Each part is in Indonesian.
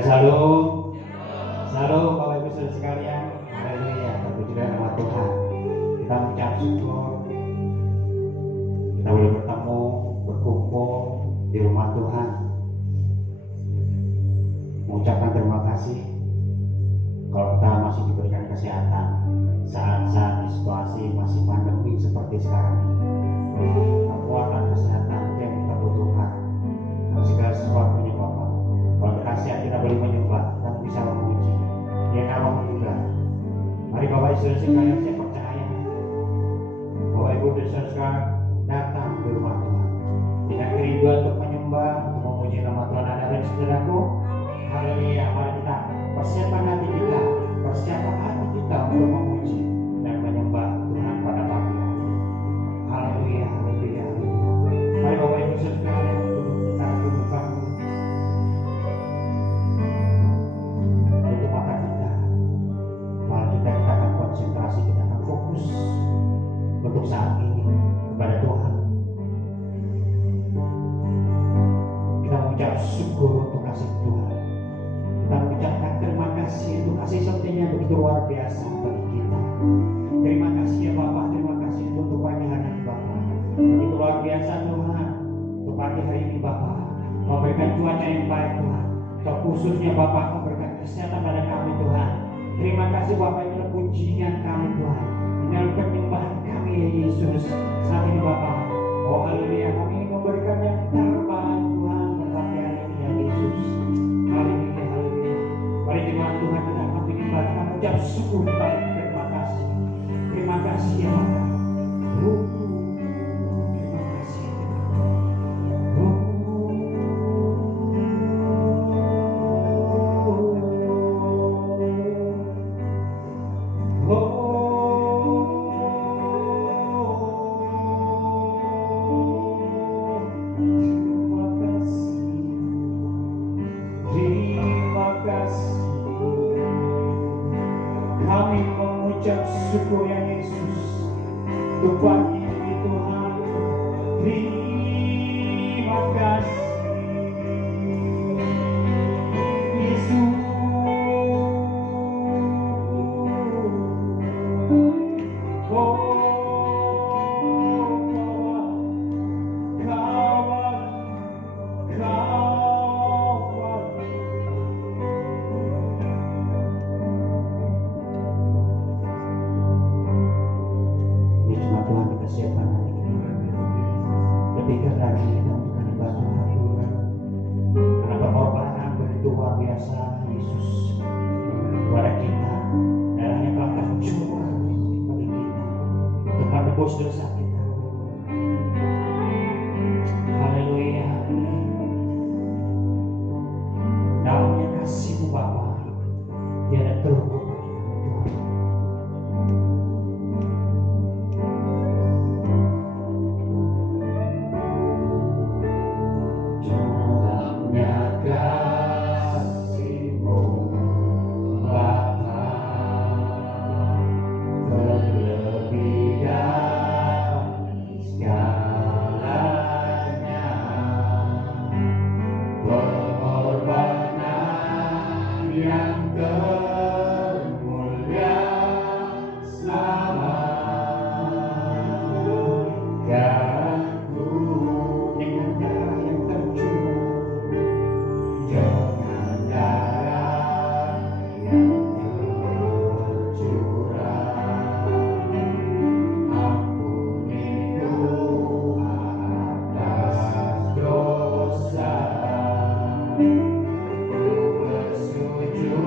Tuhan shalom. Shalom Bapak Ibu Saudara sekalian. Haleluya, terpuji nama Tuhan. Kita mengucap syukur kita boleh bertemu, berkumpul di rumah Tuhan. Mengucapkan terima kasih kalau kita masih diberikan kesehatan saat-saat situasi masih pandemi seperti sekarang ini. Kekuatan kesehatan itu yang kita butuhkan. Dan segala sesuatunya Bapak. Kalau kita sehat kita boleh menyembah dan bisa memuji. Dia nolong juga. Mari Bapak Ibu Saudara sekalian, saya percaya Bapak Ibu Saudara datang ke rumah Tuhan dengan kerinduan untuk menyembah, untuk memuji nama Tuhan. Ada dan saudaraku, haleluya. Mari kita persiapkan hati kita, persiapkan hati kita untuk memuji dan menyembah Tuhan pada pagi hari. Haleluya, haleluya, haleluya. Mari Bapak Ibu Saudara sekalian, kita duduk bangun, tutup mata kita. Mari kita akan konsentrasi, kita akan fokus untuk saat ini kepada Tuhan. Kita mengucap syukur untuk kasih Tuhan. Kita mengucapkan terima kasih untuk kasih setianya begitu luar biasa bagi kita. Terima kasih ya Bapak, terima kasih untuk pagi hari ini Bapak. Begitu luar biasa Tuhan. Untuk pagi hari ini Bapak memberikan cuaca yang baik Tuhan. Terkhususnya Bapak memberikan kesehatan pada kami Tuhan. Terima kasih Bapak, ini pujian kami Tuhan. Ini penyembahan kami ya Yesus. Saat ini Bapak, oh haleluya, kami ingin memberikan yang terbaik Tuhan berkati hari ini ya Yesus. Haleluya, haleluya. Mari Tuhan Tuhan kita akan menyembah, kita mengucap syukur Bapak. Terima kasih. Terima kasih ya Bapak. Terima kasih. Kami mengucap syukur ya Yesus untuk pagi ini Tuhan. Terima kasih Yesus. Oh lebihkan lagi kita untuk menyembah Tuhan. Karena pengorbanan begitu luar biasa Yesus kepada kita. Darahnya telah tercurah bagi kita untuk menebus dosa kita. Haleluya. Dalamnya kasih-Mu Bapa, tiada terukur bagi kami Tuhan. Bersetuju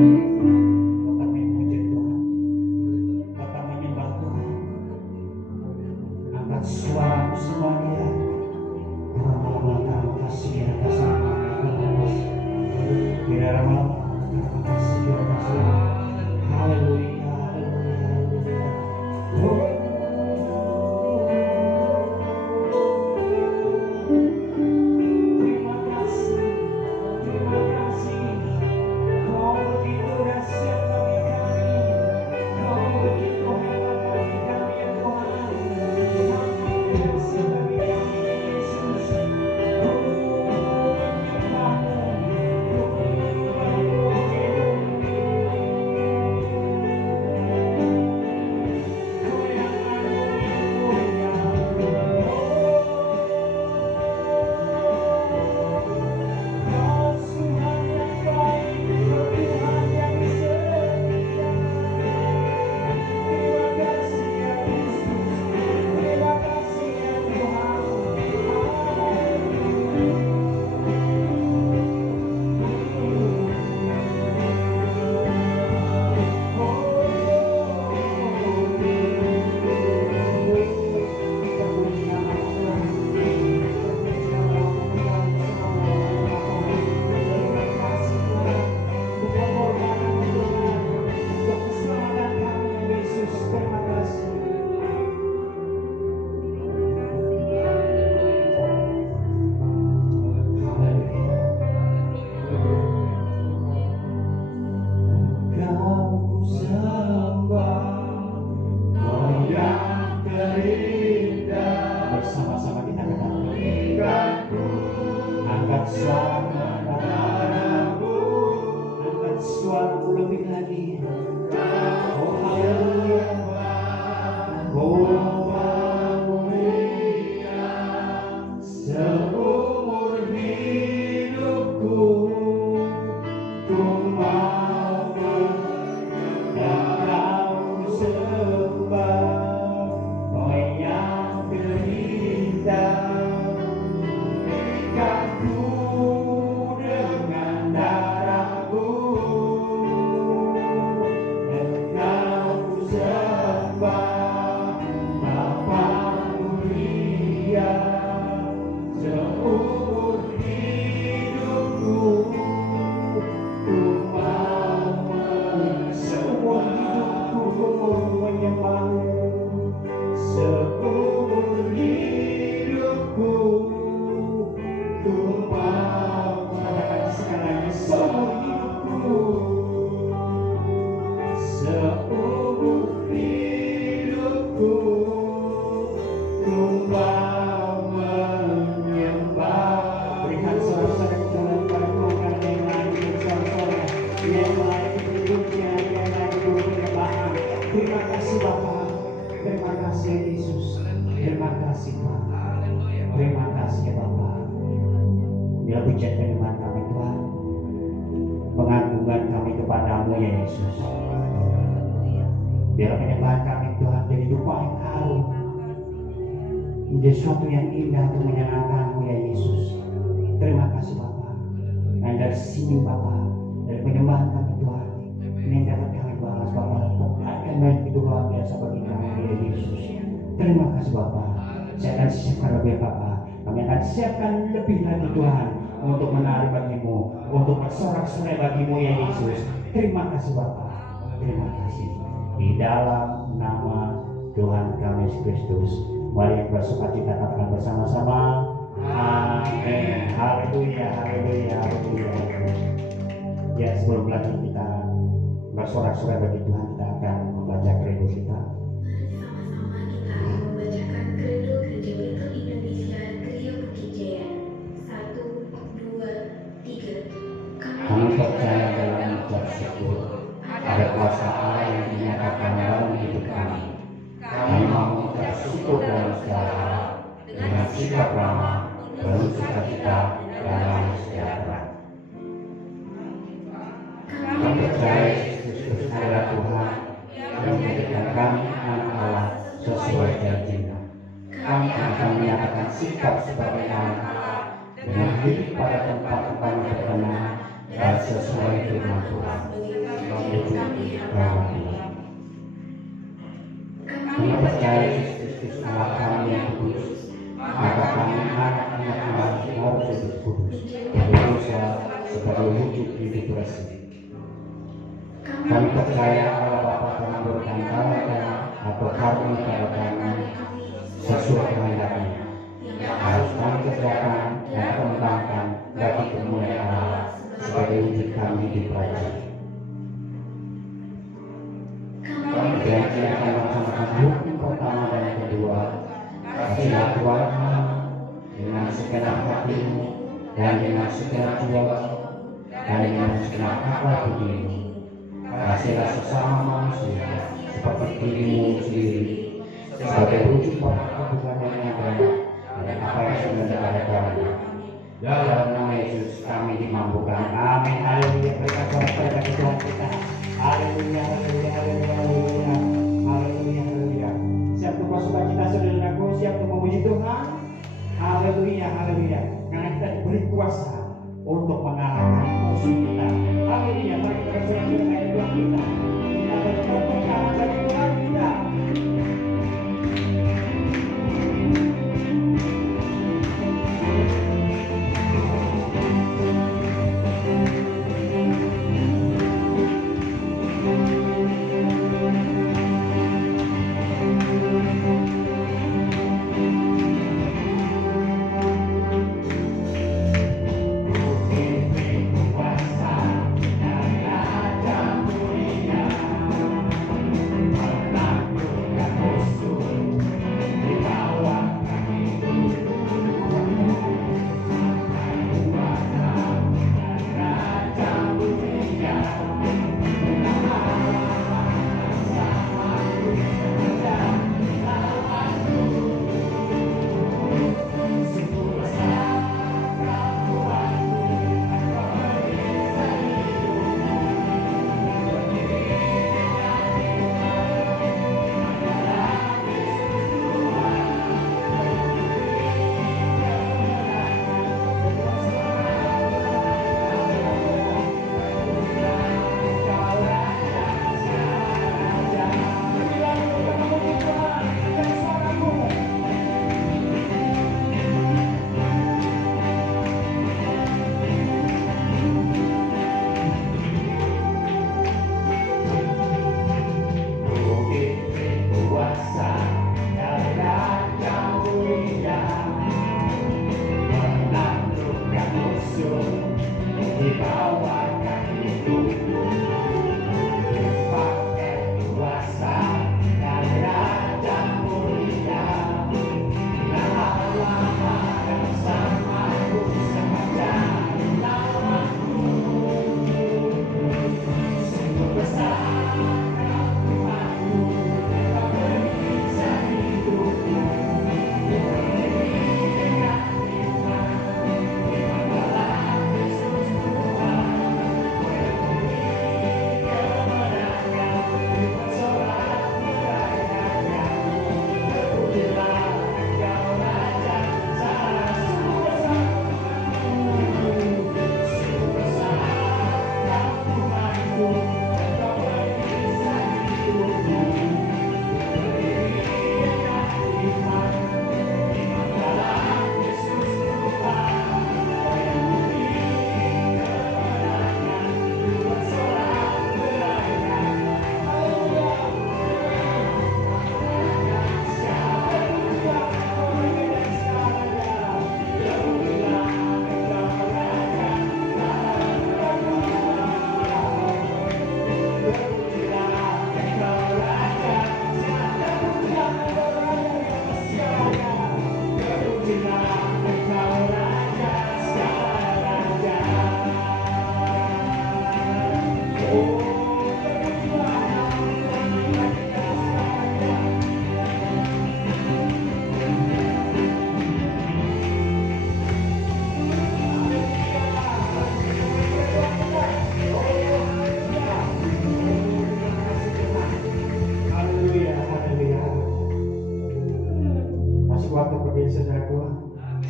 Tetap memuji Tuhan, tetap menyembah Tuhan. Angkat suaramu semuanya. Terima kasih ya kasih. Terima kasih. Haleluya, haleluya. Terima kasih, terima kasih. Kau begitu dahsyat bagi kami, Kau begitu hebat bagi kami ya Tuhan. Kau dahsyat bagi kami Yesus. Bersama-sama kita katakan, angkat suaramu lebih lagi. Oh haleluya, oh haleluya. Seumur hidupku ku mau Kau sembah, oh yang terindah. Ikanku dengan darahku, Engkau sembah, Bapa mulia. Seumur hidupku ku mau menyembahmu. Seumur hidupku ku mau. Katakan sekali lagi, seumur hidupku, seumur hidupku ku mau menyembah. Berikan sorak-sorak kepada Tuhan yang lain, sorak-sorak yang lain hidupnya, yang lain penyembahan. Terima kasih Bapa, terima kasih Yesus, terima kasih Pak, terima kasih ya Bapa. Biar pujian penyembahan kami Tuhan, pengagungan kami kepadamu ya Yesus. Biar penyembahan kami Tuhan jadi dupa yang harum, menjadi sesuatu yang indah untuk menyenangkanmu ya Yesus. Terima kasih Bapa. Dan dari sini Bapa, dari penyembahan kami Tuhan, ini yang dapat kami balas Bapa, akan baik itu luar biasa bagi kami ya Yesus. Terima kasih Bapa. Saya akan siapkan lebih Bapa. Kami akan siapkan lebih lagi Tuhan, untuk menari bagimu, untuk bersorak-sorai bagimu ya Yesus. Terima kasih Bapa. Terima kasih. Di dalam nama Tuhan kami Yesus Kristus, mari bersukacita katakan bersama-sama. Amin. Haleluya, haleluya, haleluya. Ya, sebelum lagi kita bersorak-sorai bagi Tuhan, kita akan membaca kredo kita. Sama-sama kita akan membacakan kredo Gereja Betel Indonesia Gereja Bukit Jaya. 1, 2, 3. Kami percaya dalam ucap syukur ada kuasa Allah yang dinyatakan dalam hidup kami. Kami mau mengucap syukur dalam segala hal dengan sikap ramah, penuh sukacita, damai sejahtera. Kami percaya Yesus Kristus adalah Tuhan yang menjadikan kami anak Allah sesuai janjinya. Kami akan menyatakan sikap sebagai anak Allah dengan hidup pada tempat-tempat yang berkenan dan sesuai firman Tuhan. Kami percaya Yesus Kristus Allah kami yang kudus, maka kami anak-anak Allah harus hidup kudus, berdosa sebagai wujud hidup bersih. Kami percaya Allah Bapa telah memberikan karunia atau karunia kepada kami sesuai kehendaknya, yang harus kami kerjakan dan kembangkan bagi kemuliaan Allah sebagai wujud kami di kerajaan. Kami berjanji akan melaksanakan hukum pertama dan yang kedua, kasihlah Tuhanmu dengan segenap hatimu dan dengan segenap jiwamu dan dengan segenap akal budimu. Kasihlah sesama manusia seperti dirimu sendiri sebagai wujud perbuatan yang ada dan apa yang sebenarnya ada kamu. Dalam nama Yesus kami dimampukan. Amin. Haleluya. Berikan kepada Tuhan kita. Haleluya, haleluya, haleluya, haleluya, haleluya, haleluya. Siap untuk masukkan kita saudaraku, siap untuk memuji Tuhan. Haleluya, haleluya. Karena kita diberi kuasa untuk mengalahkan musuh kita. Haleluya. Mari kita bersorak-sorai dengan Tuhan kita. Kita berdoa pertama dari Tuhan kita.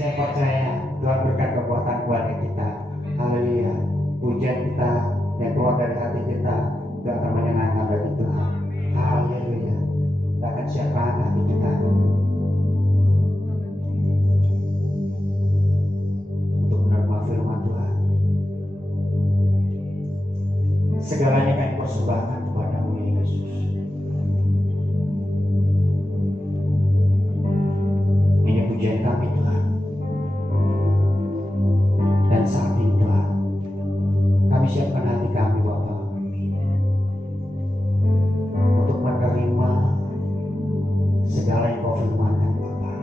Saya percaya Tuhan berkat kekuatan keluarga kita. Haleluya. Pujian kita yang keluar dari hati kita, Tuhan akan menyenangkan Segalanya kami persembahkan kepadamu ya Yesus. Ini pujian kami Tuhan. Dan saat ini Tuhan, kami siapkan hati kami Bapa untuk menerima segala yang kau firmankan Bapa.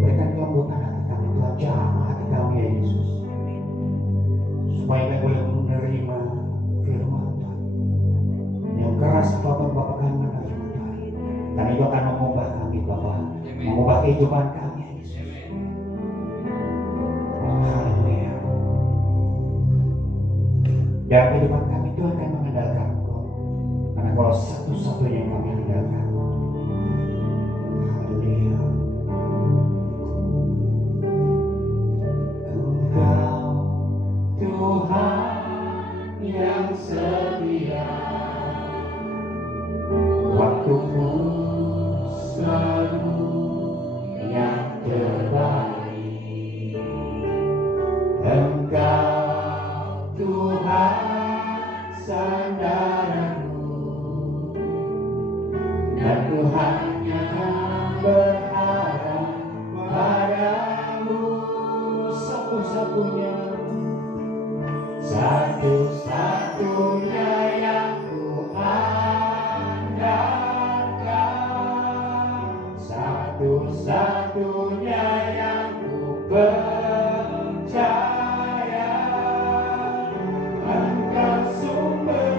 Berikan kelembutan hati kami Tuhan, jamah hati kami ya Yesus, supaya kami boleh menerima firman Tuhan. Yang keras apapun Bapa kami menerima Tuhan, karena itu akan mengubah kami Bapa, mengubah kehidupan kami ya Yesus. Haleluya. Dalam kehidupan kami Tuhan akan mengandalkan Engkau, karena Kau satu-satunya yang kami andalkan. Haleluya. Engkau Tuhan yang setia, waktumu selalu yang terbaik. Engkau Tuhan sandaranku, dan ku hanya berharap padamu. Satu-satunya, satu-satunya yang ku andalkan, satu-satunya yang ku percaya. Engkau sumber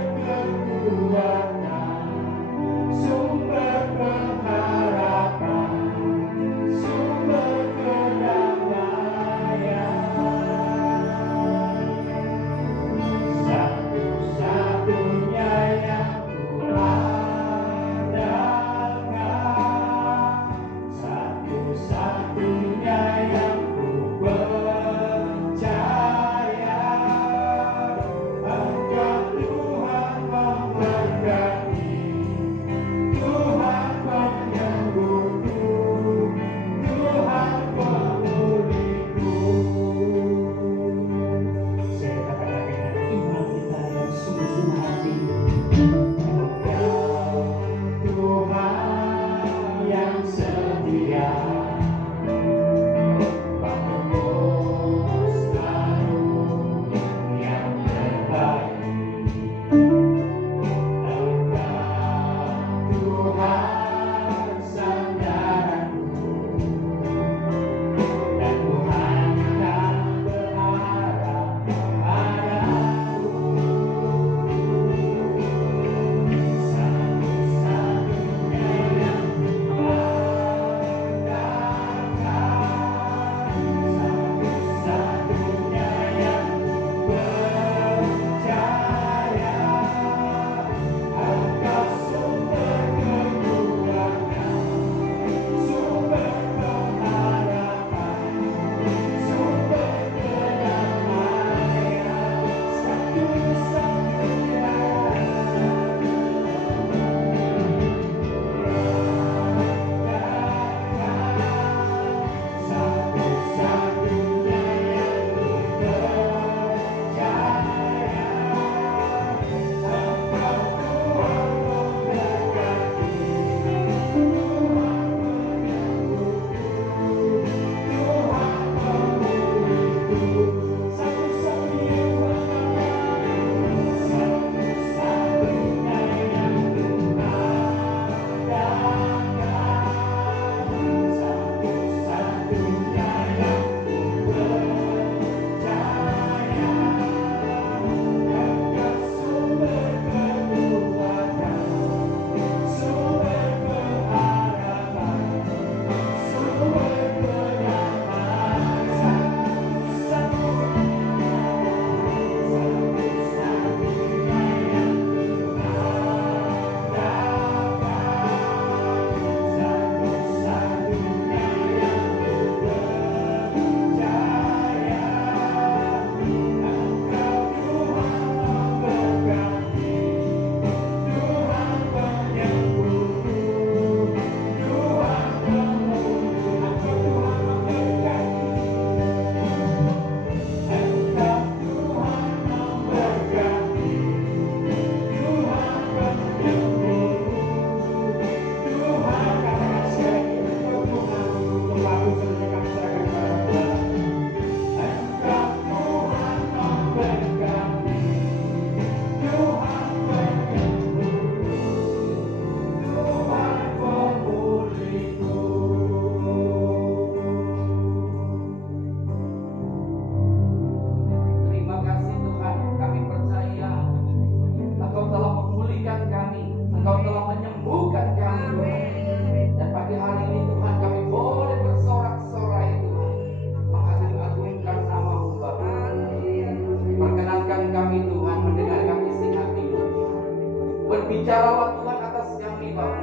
Berbicaralah Tuhan atas kami Bapa.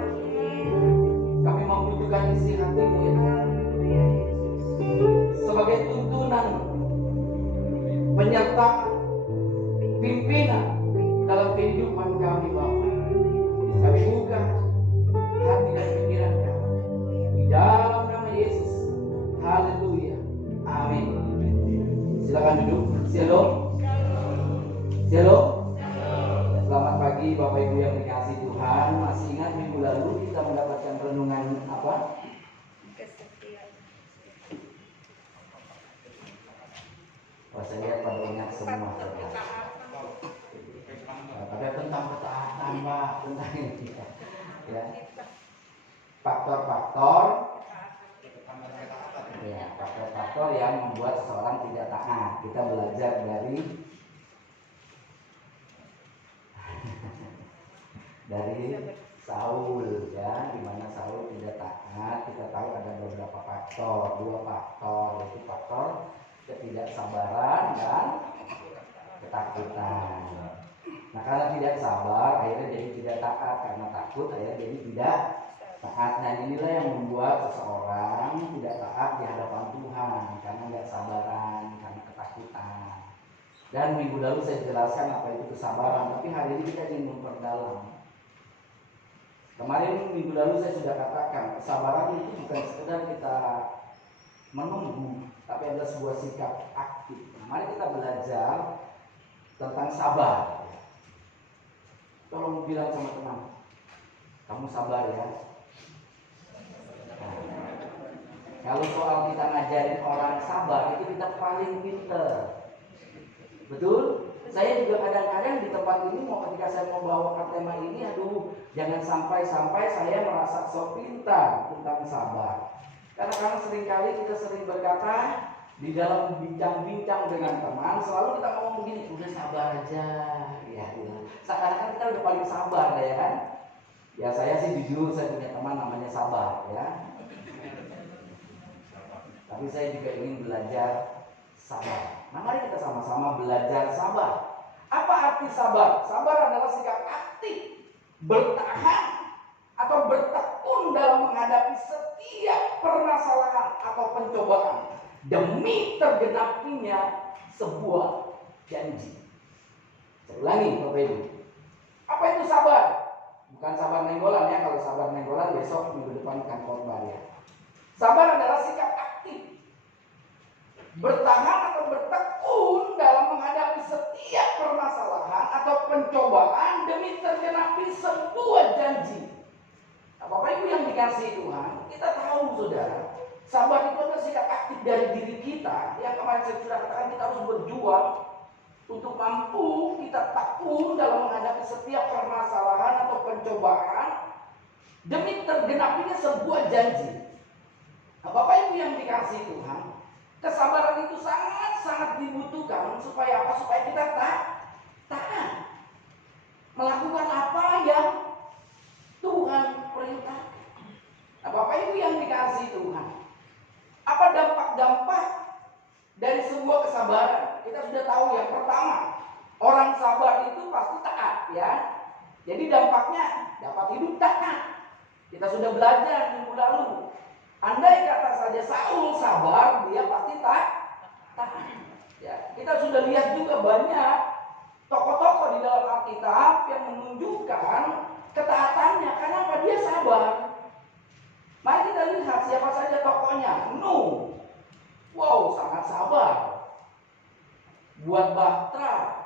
Kami membutuhkan isi hati-Mu ya Tuhan. Sebagai tuntunan, penyertaan, pimpinan dalam kehidupan kami Bapa. Kami buka hati dan pikiran kami di dalam nama Yesus. Haleluya. Amin. Silakan duduk. Shalom. Shalom. Selamat pagi Bapak Ibu yang dikasihi Tuhan. Masih ingat minggu lalu kita mendapatkan renungan apa? Wah, saya lihat pada ingat semua. Ada tentang ketaatan Pak, tentang ini ya. Faktor-faktor ya, faktor-faktor yang membuat seseorang tidak taat. Kita belajar dari Saul ya, di mana Saul tidak taat. Kita tahu ada beberapa faktor, 2 faktor, yaitu faktor ketidaksabaran dan ketakutan. Nah, karena tidak sabar akhirnya jadi tidak taat, karena takut akhirnya jadi tidak taat. Nah, inilah yang membuat seseorang tidak taat di hadapan Tuhan, karena tidak sabaran, karena ketakutan. Dan minggu lalu saya jelaskan apa itu kesabaran, tapi hari ini kita ingin memperdalam. Kemarin minggu lalu saya sudah katakan, kesabaran itu bukan sekedar kita menunggu, tapi adalah sebuah sikap aktif. Nah, mari kita belajar tentang sabar. Tolong bilang sama teman, kamu sabar ya. Nah, kalau soal kita ngajarin orang sabar, itu kita paling pinter. Betul? Saya juga kadang-kadang di tempat ini, ketika saya mau bawakan tema ini, aduh, jangan sampai saya merasa sok pintar tentang sabar. Karena seringkali kita sering berkata di dalam bincang-bincang dengan teman, selalu kita ngomong begini, udah sabar aja, ya. Seakan-akan kita udah paling sabar, ya kan? Ya saya sih jujur, saya punya teman namanya Sabar, ya. Tapi saya juga ingin belajar sabar. Nah, mari kita sama-sama belajar sabar. Apa arti sabar? Sabar adalah sikap aktif, bertahan atau bertekun dalam menghadapi setiap permasalahan atau pencobaan demi tergenapinya sebuah janji. Saya ulangi Bapak Ibu. Apa itu sabar? Bukan sabar nenggolan ya. Kalau sabar nenggolan besok minggu depan kan khotbah ya. Sabar adalah sikap aktif, bertahan atau bertekun dalam menghadapi setiap permasalahan atau pencobaan demi tergenapi sebuah janji. Nah, Bapak Ibu yang dikasihi Tuhan, kita tahu saudara, sabar itu adalah sikap aktif dari diri kita. Yang kemarin saya sudah katakan, kita harus berjuang untuk mampu kita tekun dalam menghadapi setiap permasalahan atau pencobaan demi tergenapinya sebuah janji. Nah, Bapak Ibu yang dikasihi Tuhan, kesabaran itu sangat-sangat dibutuhkan supaya apa? Supaya kita taat melakukan apa yang Tuhan perintahkan. Nah, Bapak Ibu yang dikasihi Tuhan, apa dampak-dampak dari sebuah kesabaran? Kita sudah tahu yang pertama, orang sabar itu pasti taat ya. Jadi dampaknya dapat hidup taat. Kita sudah belajar minggu lalu. Andai kata saja Saul sabar, dia pasti taat. Ya, kita sudah lihat juga banyak tokoh-tokoh di dalam Alkitab yang menunjukkan ketaatannya. Kenapa? Dia sabar. Mari kita lihat siapa saja tokohnya. Nuh, wow, sangat sabar. Buat bahtera,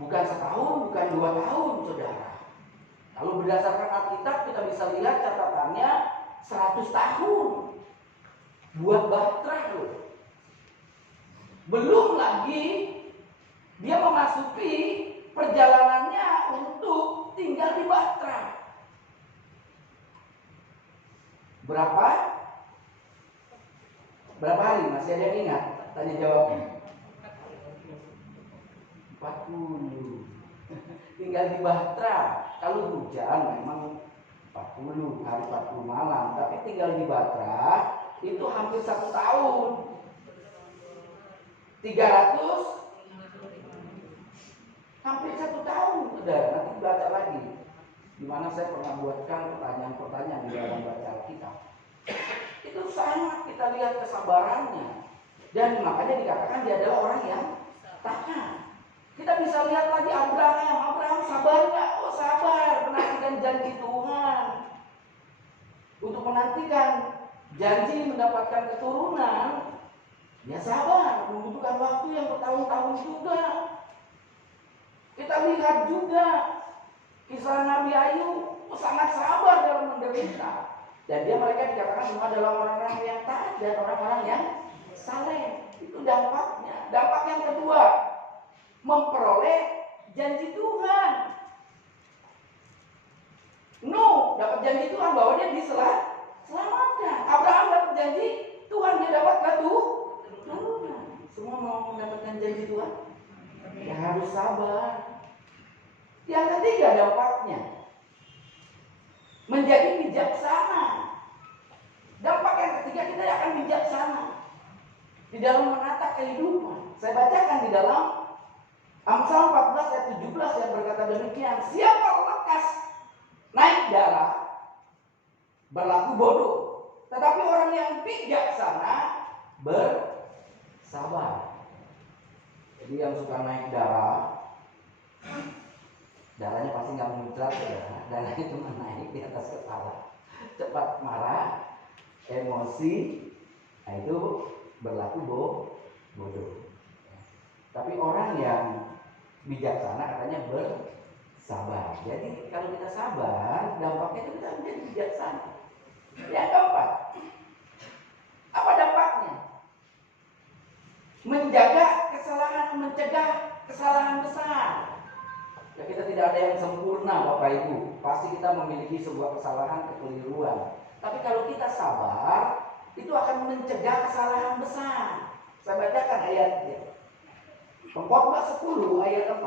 bukan setahun, bukan 2 tahun, saudara. Kalau berdasarkan Alkitab kita bisa lihat catatannya 100 tahun buat bahtera loh. Belum lagi dia memasuki perjalanannya untuk tinggal di bahtera. Berapa hari? Masih ada yang ingat? Tanya jawabnya. 40. Tinggal di bahtera. Kalau hujan memang 40 hari 40 malam, tapi tinggal di bahtera itu hampir 1 tahun. 300 hampir 1 tahun, saudara. Nanti baca lagi, di mana saya pernah buatkan pertanyaan-pertanyaan di dalam baca Alkitab. Itu sangat kita lihat kesabarannya, dan makanya dikatakan dia adalah orang yang taat. Kita bisa lihat lagi Abraham sabar nggak? Oh sabar, menantikan janji Tuhan. Untuk menantikan janji mendapatkan keturunan, dia sabar, membutuhkan waktu yang bertahun-tahun juga. Kita lihat juga kisah Nabi Ayub, sangat sabar dalam menderita. Dan mereka dikatakan semua adalah orang-orang yang taat dan orang-orang yang saleh. Itu dampaknya. Dampak yang kedua, memperoleh janji Tuhan. Nuh dapat janji Tuhan bahwa dia diselamatkan. Abraham dapat janji Tuhan, dia dapat keturunan. Semua mau mendapatkan janji Tuhan, ya harus sabar. Yang ketiga dampaknya, menjadi bijaksana. Dampak yang ketiga, kita akan bijaksana di dalam menata kehidupan. Saya bacakan di dalam Amsal 14 ayat 17 yang berkata demikian, siapa lekas naik darah berlaku bodoh, tetapi orang yang bijaksana bersabar. Jadi yang suka naik darah, darahnya pasti nggak muncrat ya, darahnya cuma naik di atas kepala, cepat marah, emosi, nah itu berlaku bodoh. Tapi orang yang bijaksana katanya bersabar. Jadi kalau kita sabar, dampaknya itu kita menjadi bijaksana. Yang keempat, apa dampaknya? Mencegah kesalahan besar. Ya, kita tidak ada yang sempurna Bapak Ibu. Pasti kita memiliki sebuah kesalahan, kekeliruan. Tapi kalau kita sabar, itu akan mencegah kesalahan besar. Saya bacakan ayatnya. Pengkhotbah 10 ayat 4.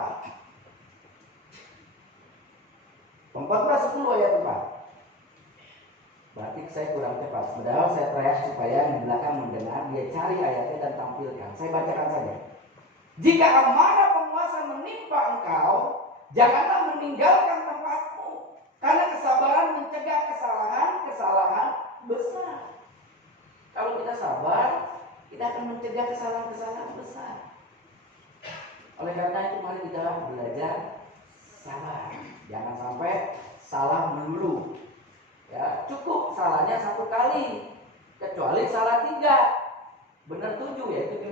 Pengkhotbah 10 ayat 4. Berarti saya kurang cepat. Padahal saya teriak supaya yang di belakang mendengar, dia cari ayatnya dan tampilkan. Saya bacakan saja. Jika amarah penguasa menimpa engkau, janganlah meninggalkan tempatmu, karena kesabaran mencegah kesalahan besar. Kalau kita sabar, kita akan mencegah kesalahan besar. Oleh karena itu mari kita belajar sabar. Jangan sampai salah melulu. Ya, cukup salahnya 1 kali, kecuali salah 3. Benar 7 ya, itu di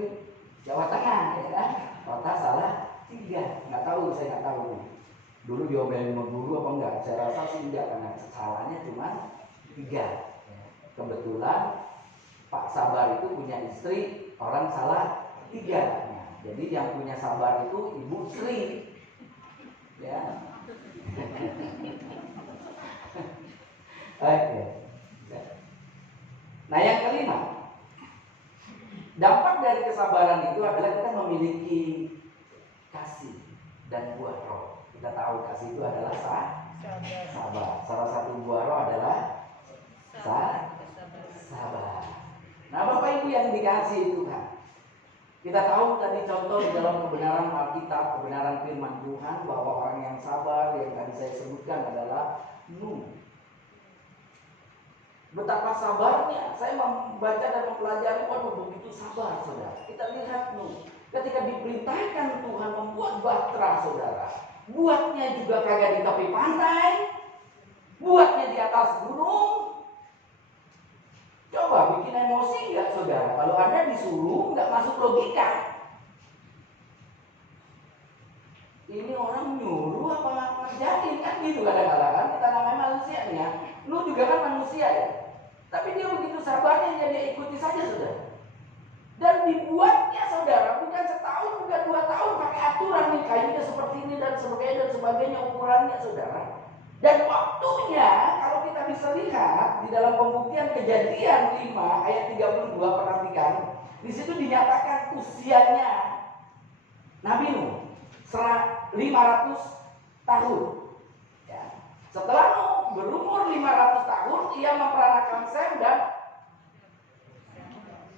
Jawa Tengah ya kan. Kota salah 3. Nggak tahu, saya nggak tahu. Dulu diomelin sama guru apa enggak? Saya rasa sih enggak, karena salahnya cuma 3. Kebetulan Pak Sabar itu punya istri orang salah 3. Nah, jadi yang punya sabar itu Ibu Sri. Ya. Oke. Nah yang kelima, dampak dari kesabaran itu adalah kita memiliki kasih dan buah roh. Kita tahu kasih itu adalah sabar. Salah satu buah roh adalah sabar. Nah Bapak Ibu yang dikasihi Tuhan, kita tahu tadi contoh di dalam kebenaran Alkitab, kebenaran firman Tuhan, bahwa orang yang sabar yang tadi saya sebutkan adalah Nuh. Betapa sabarnya, saya membaca dan mempelajari, waduh begitu sabar saudara. Kita lihat Nuh, ketika diperintahkan Tuhan membuat bahtera saudara, buatnya juga kagak di tepi pantai, buatnya di atas gunung. Coba bikin emosi nggak saudara? Kalau Anda disuruh nggak masuk logika. Ini orang nyuruh apa ngerjain kan gitu kadang-kadang kita namanya manusia nih ya. Nuh juga kan manusia ya. Tapi dia begitu sabarnya jadi ikuti saja saudara. Dan dibuatnya saudara bukan setahun, bukan 2 tahun pakai aturan nih kayunya seperti ini dan sebagainya ukurannya saudara. Dan waktunya kalau kita bisa lihat di dalam pembuktian Kejadian 5 ayat 32, perhatikan. Di situ dinyatakan usianya Nabi Nuh 500 tahun. Ya. Setelah Nuh berumur 500 tahun, ia memperanakan Sem dan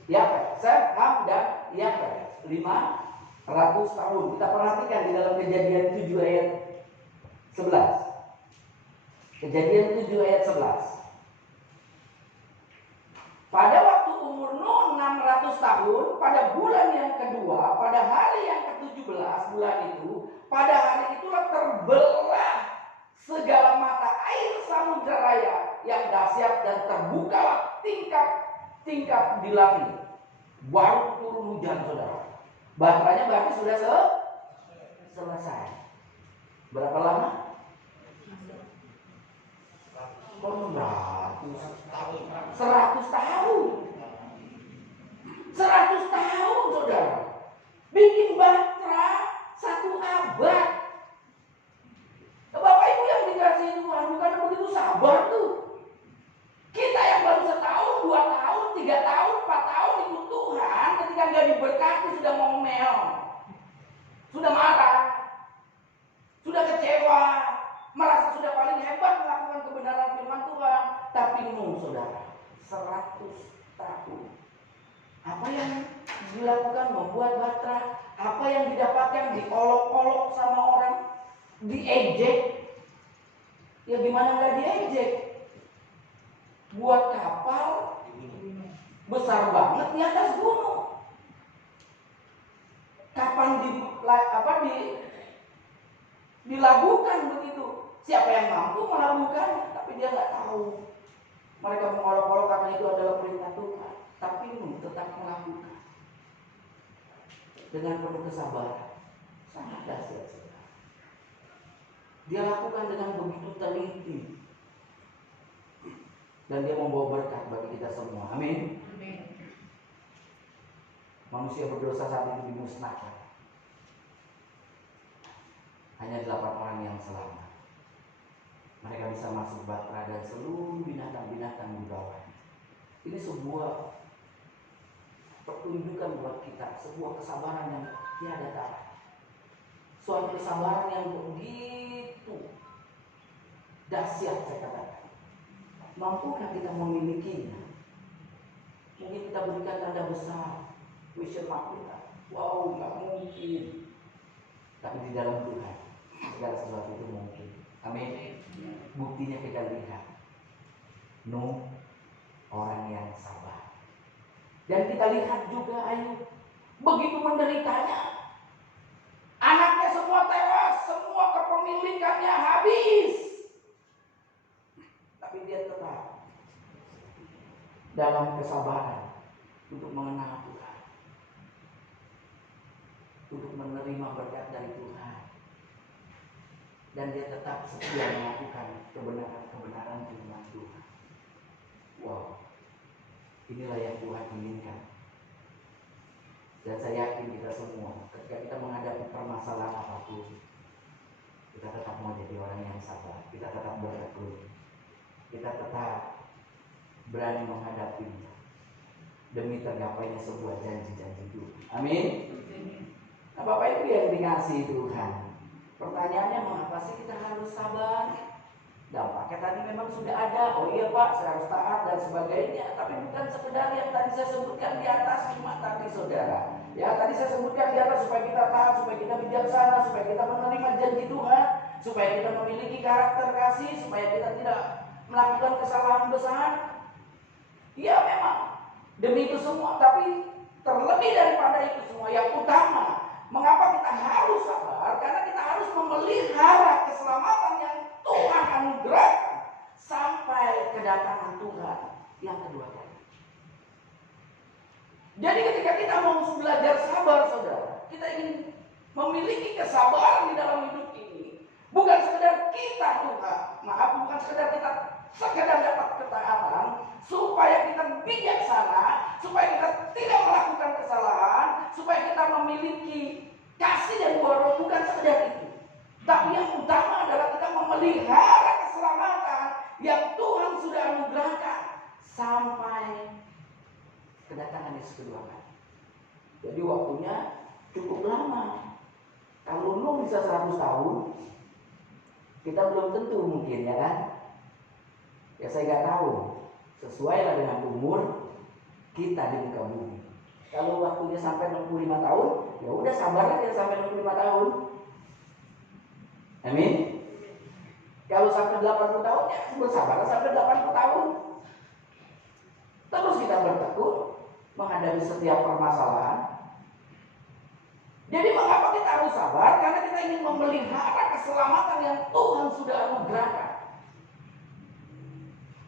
Yafet. Sem, Ham dan Yafet. 500 tahun. Kita perhatikan di dalam Kejadian 7 ayat 11. Kejadian 7 ayat 11. Pada waktu umur Nuh 600 tahun, pada bulan yang kedua, pada hari yang ke-17 bulan itu, pada hari itulah terbelah segala mata air samudra raya yang dahsyat dan terbukalah tingkap-tingkap di langit. Baru turun hujan, saudara. Baterainya berarti sudah selesai. Berapa lama? 100 tahun. 100 tahun, saudara. Bikin baterai 1 abad. Bapak Ibu yang dikasih Tuhan, bukan begitu sabar tuh. Kita yang baru setahun, 2 tahun, 3 tahun, 4 tahun ikut Tuhan, ketika nggak diberkati sudah ngomel, sudah marah, sudah kecewa, merasa sudah paling hebat melakukan kebenaran firman Tuhan. Tapi Nuh, saudara, 100 tahun. Apa yang dilakukan membuat baterai? Apa yang didapatkan? Diolok-olok sama orang, diejek. Ya gimana nggak diejek? Buat kapal besar banget di atas gunung. Kapan dilabuhkan begitu? Siapa yang mampu melabuhkan? Tapi dia nggak tahu. Mereka mengolok-olok karena itu adalah perintah Tuhan. Tapi Nuh tetap melakukan dengan penuh kesabaran. Sangat dahsyat. Dia lakukan dengan begitu teliti. Dan dia membawa berkat bagi kita semua. Amin. Manusia berdosa saat itu dimusnahkan. Hanya 8 orang yang selamat. Mereka bisa masuk bahtera dan seluruh binatang-binatang di bawahnya. Ini sebuah pertunjukan buat kita, sebuah kesabaran yang tiada tara. Suatu kesabaran yang begitu dahsyat, saya katakan. Mampukah kita memilikinya? Mungkin kita berikan tanda besar, question mark kita. Wow, nggak mungkin. Tapi di dalam Tuhan segala sesuatu itu mungkin. Amin. Buktinya kita lihat Nuh, orang yang sabar. Dan kita lihat juga Ayub, begitu menderitanya, anaknya semua tewas, semua kepemilikannya habis. Tapi dia tetap dalam kesabaran untuk mengenal Tuhan, untuk menerima berkat dari Tuhan. Dan dia tetap setia melakukan kebenaran firman Tuhan. Wow, inilah yang Tuhan inginkan. Dan saya yakin kita semua, ketika kita menghadapi permasalahan apapun, kita tetap mau jadi orang yang sabar. Kita tetap bertekun. Kita tetap berani menghadapinya demi tergapainya sebuah janji-janji Tuhan. Amin. Nah, Bapak Ibu yang dikasihi Tuhan, pertanyaannya, mengapa sih kita harus sabar? Dampaknya tadi memang sudah ada. Oh iya Pak, saya harus taat dan sebagainya. Tapi bukan sekedar yang tadi saya sebutkan di atas 5 tadi, saudara. Ya, tadi saya sebutkan di atas supaya kita taat, supaya kita bijaksana, supaya kita menerima janji Tuhan, supaya kita memiliki karakter kasih, supaya kita tidak melakukan kesalahan besar. Ya memang demi itu semua, tapi terlebih daripada itu semua, yang utama, mengapa kita harus sabar? Karena kita harus memelihara keselamatan yang Tuhan anugerahkan sampai kedatangan Tuhan yang kedua kali. Jadi ketika kita mau belajar sabar, saudara, kita ingin memiliki kesabaran di dalam hidup ini. Bukan sekedar kita bukan sekedar kita dapat ketaatan, supaya kita bijaksana, supaya kita tidak melakukan kesalahan, supaya kita memiliki kasih dan buah, bukan sekedar itu. Tapi yang utama adalah kita memelihara keselamatan yang Tuhan sudah anugerahkan sampai kedatangan Yesus kedua kali. Jadi waktunya cukup lama. Kalau Nuh bisa 100 tahun, kita belum tentu mungkin, ya kan? Ya saya nggak tahu. Sesuailah dengan umur kita di muka bumi. Kalau waktunya sampai 65 tahun, ya udah sabar aja sampai 65 tahun. Amin. sampai 80 tahun, ya bersabar sampai 80 tahun. Terus kita bertekun menghadapi setiap permasalahan. Jadi mengapa kita harus sabar? Karena kita ingin memelihara keselamatan yang Tuhan sudah anugerahkan.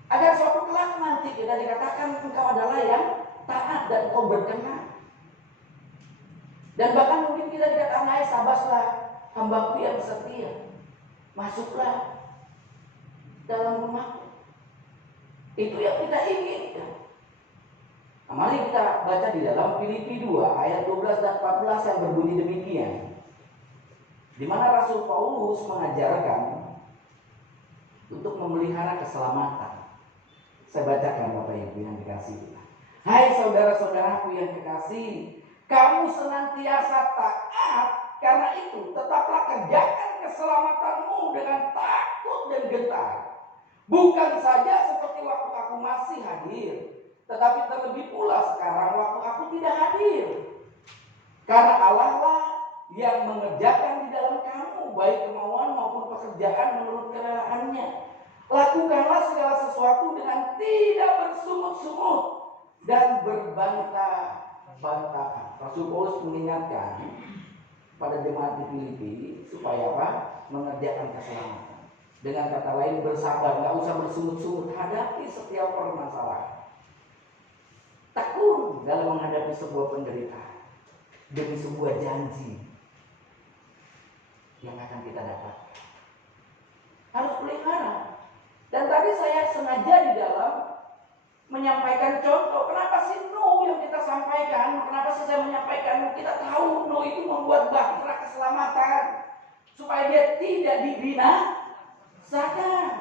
Agar suatu kelak nanti kita dikatakan engkau adalah yang taat dan engkau berkenan. Dan bahkan mungkin kita dikatakan, hai sabarlah hambaku yang setia, masuklah dalam rumahku. Itu yang kita inginkan. Nah, mari kita baca di dalam Filipi 2 ayat 12 dan 14 yang berbunyi demikian. Di mana Rasul Paulus mengajarkan untuk memelihara keselamatan. Saya bacakan Bapak Ibu yang dikasihi. Hai saudara-saudaraku yang kekasih, kamu senantiasa taat, karena itu tetaplah kerjakan keselamatanmu dengan takut dan gentar. Bukan saja seperti waktu aku masih hadir, tetapi terlebih pula sekarang waktu aku tidak hadir. Karena Allah lah yang mengerjakan di dalam kamu, baik kemauan maupun pekerjaan menurut kerelaannya. Lakukanlah segala sesuatu dengan tidak bersungut-sungut dan berbantah-bantahan. Rasul Paulus mengingatkan pada jemaat di Filipi supaya apa? Mengerjakan keselamatan. Dengan kata lain bersabar, nggak usah bersungut-sungut, hadapi setiap permasalahan. Tekun dalam menghadapi sebuah penderitaan demi sebuah janji yang akan kita dapat. Harus pelihara. Dan tadi saya sengaja di dalam menyampaikan contoh. Kenapa sih no yang kita sampaikan? Kenapa sih saya menyampaikan? Kita tahu no itu membuat bahtera keselamatan supaya dia tidak dibinasakan,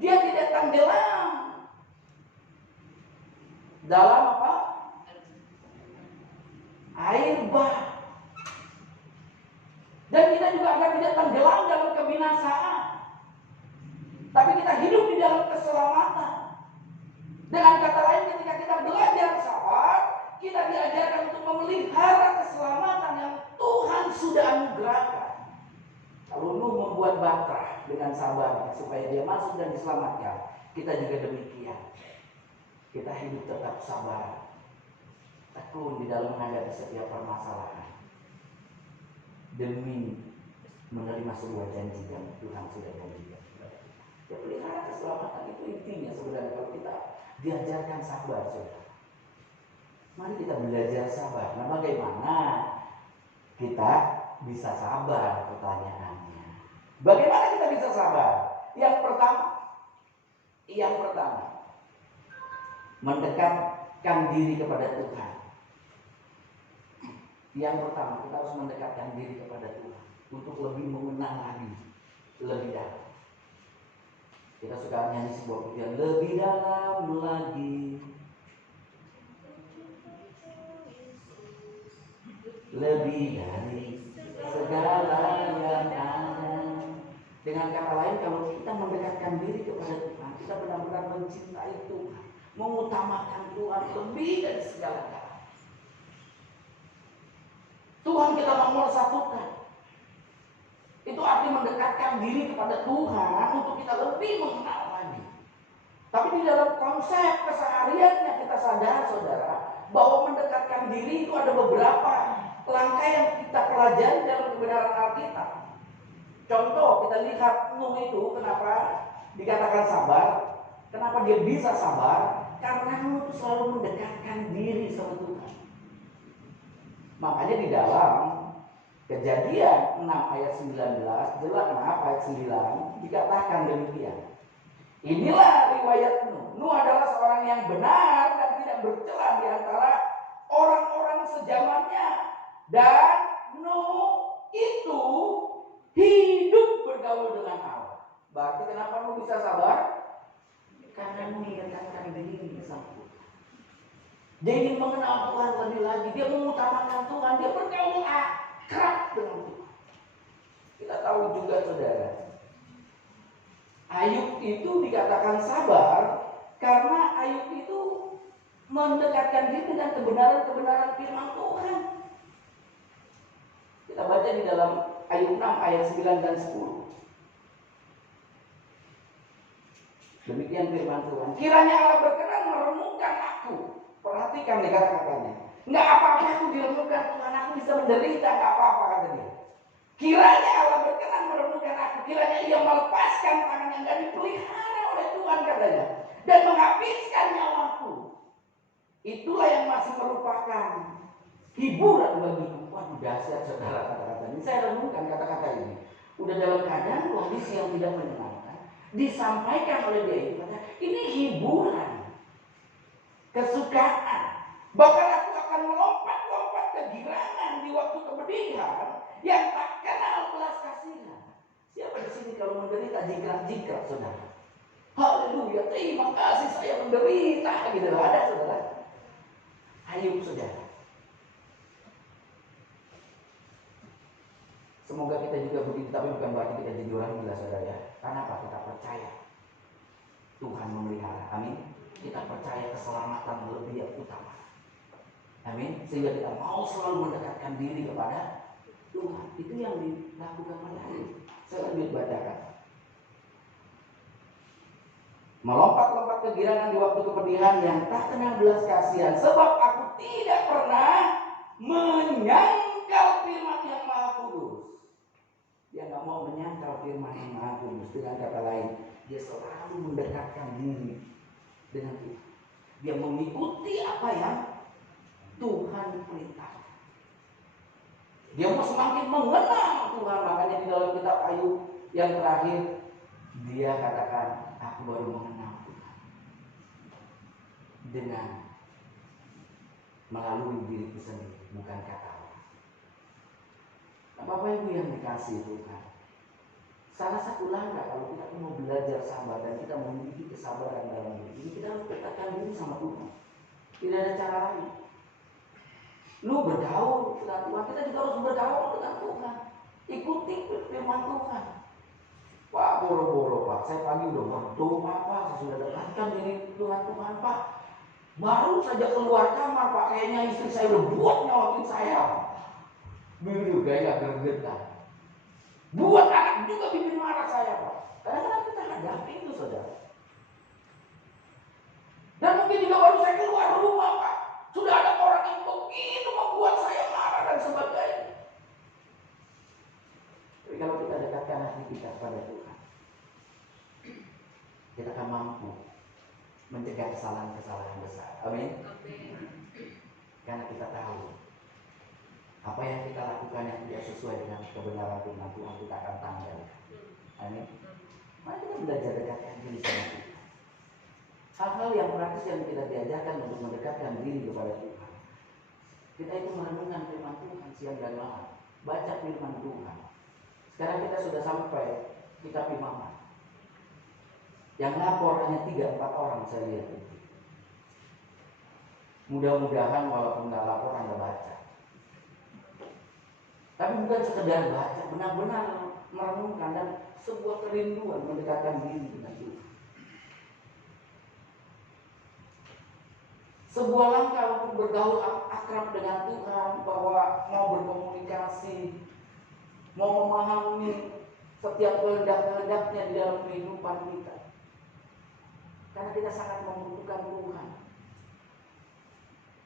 dia tidak tenggelam dalam apa? Air bah. Dan kita juga akan tidak tenggelam dalam kebinasaan, tapi kita hidup di dalam keselamatan. Dengan kata lain, ketika kita belajar sabar, kita diajarkan untuk memelihara keselamatan yang Tuhan sudah anugerahkan. Kalau Nuh membuat bahtera dengan sabar supaya dia masuk dan diselamatkan, kita juga demikian. Kita hidup tetap sabar, tekun di dalam menghadapi setiap permasalahan demi menerima sebuah janji yang Tuhan sudah janjikan. Ya, pelihara keselamatan itu intinya sebenarnya. Kalau kita diajarkan sabar, saudara, mari kita belajar sabar. Nah, bagaimana kita bisa sabar? Pertanyaannya, bagaimana kita bisa sabar? Yang pertama, mendekatkan diri kepada Tuhan. Yang pertama, kita harus mendekatkan diri kepada Tuhan untuk lebih mengenal lagi, lebih dalam. Kita suka nyanyi sebuah pujian, lebih dalam lagi, lebih dari segala yang ada. Dengan kata lain, kalau kita mendekatkan diri kepada Tuhan, kita benar-benar mencintai Tuhan, mengutamakan Tuhan lebih dari segala-galanya. Tuhan kita nomor satukan. Itu arti mendekatkan diri kepada Tuhan untuk kita lebih mengenal lagi. Tapi di dalam konsep kesehariannya kita sadar, saudara, bahwa mendekatkan diri itu ada beberapa langkah yang kita pelajari dalam kebenaran Alkitab. Contoh, kita lihat Nuh itu kenapa dikatakan sabar. Kenapa dia bisa sabar? Karena Nuh itu selalu mendekatkan diri sama Tuhan. Makanya di dalam Kejadian 6 ayat 19, ayat 9 dikatakan demikian. Inilah riwayat Nuh. Nuh adalah seorang yang benar dan tidak bercela di antara orang-orang sezamannya. Dan Nuh itu hidup bergaul dengan Allah. Berarti kenapa Nuh bisa sabar? Karena Nuh mendekatkan diri sama Tuhan. Dia ingin mengenal Tuhan lebih lagi. Dia mengutamakan Tuhan. Dia bergaul akrab dengan Tuhan. Kita tahu juga, saudara, Ayub itu dikatakan sabar karena Ayub itu mendekatkan diri dengan kebenaran-kebenaran firman Tuhan. Kita baca di dalam Ayub 6 ayat 9 dan 10. Demikian firman Tuhan. Kiranya Allah berkenan meremukkan aku. Perhatikan nih kata-katanya. Nggak apa-apa aku diremukkan Tuhan, aku bisa menderita, nggak apa-apa kata dia. Kiranya Allah berkenan meremukkan aku. Kiranya ia melepaskan tangan yang nggak dipelihara oleh Tuhan katanya. Dan menghabiskan nyawaku. Itulah yang masih merupakan hiburan bagiku. Waduh dahsyat saudara kata-kata ini. Saya renungkan kata-kata ini. Udah dalam keadaan kondisi yang tidak menyenangkan, disampaikan oleh dia itu kata, ini hiburan, kesukaan. Bahkan aku akan melompat-lompat kegirangan di waktu kepedihan yang tak kenal belas kasihan. Siapa di sini kalau menderita jingkrak-jingkrak saudara? Haleluya, terima kasih saya menderita gitu. Ada saudara? Ayo saudara. Semoga kita juga begitu, tapi bukan berarti kita jadi orang gila saudara ya. Karena apa? Kita percaya Tuhan memelihara. Amin. Kita percaya keselamatan lebih yang utama. Amin. Sehingga kita mau selalu mendekatkan diri kepada Tuhan. Itu yang dilakukan oleh Ayub. Saya lanjut bacakan. Melompat-lompat kegirangan di waktu kepedihan yang tak kenal belas kasihan. Sebab aku tidak pernah menyangkal firman yang Maha Kudus. Dia nggak mau menyangkal firman yang Maha Kudus. Dengan kata lain, dia selalu mendekatkan diri dengan Tuhan. Dia mengikuti apa yang Tuhan perintahkan. Dia mau semakin mengenal Tuhan. Makanya di dalam kitab Ayub yang terakhir, dia katakan, aku baru mengenal Tuhan dengan melalui diriku sendiri, bukan kata orang. Bapak Ibu yang dikasihi Tuhan, salah satu langkah kalau kita mau belajar sabar dan kita memiliki kesabaran dalam diri ini, kita harus dekatkan diri sama Tuhan. Tidak ada cara lain. Lu bergaul dengan Tuhan, kita juga harus bergaul dengan Tuhan. Ikuti firman Tuhan. Pak, boro-boro Pak, saya pagi udah berdoa Pak, saya sudah dekatkan diri Tuhan Pak. Baru saja keluar kamar Pak, kayaknya istri saya udah buat nyawakin saya. Biru gaya gergetan. Buat anak juga bikin marah saya Pak. Kadang-kadang kita hadapi itu saudara. Dan mungkin juga baru saya keluar rumah Pak, sudah ada orang yang begitu membuat saya marah dan sebagainya. Tapi kalau kita dekatkan hati kita kepada Tuhan, kita akan mampu mencegah kesalahan-kesalahan besar. Amin. Karena kita tahu apa yang kita lakukan yang tidak sesuai dengan kebenaran firman Tuhan, kita akan tanggal. Amin. Mari kita belajar dekatkan diri sama Tuhan. Hal-hal yang praktis yang kita diajarkan untuk mendekatkan diri kepada Tuhan. Kita itu merenungkan firman Tuhan siang dan malam, baca firman Tuhan. Sekarang kita sudah sampai kitab Imamat. Yang lapor hanya 3-4 orang saya lihat itu. Mudah-mudahan walaupun nggak lapor Anda baca. Tapi bukan sekedar baca, benar-benar merenungkan dan sebuah kerinduan mendekatkan diri dengan Tuhan. Sebuah langkah untuk bergaul akrab dengan Tuhan, bahwa mau berkomunikasi, mau memahami setiap kehendak-kehendaknya di dalam kehidupan kita. Karena kita sangat membutuhkan Tuhan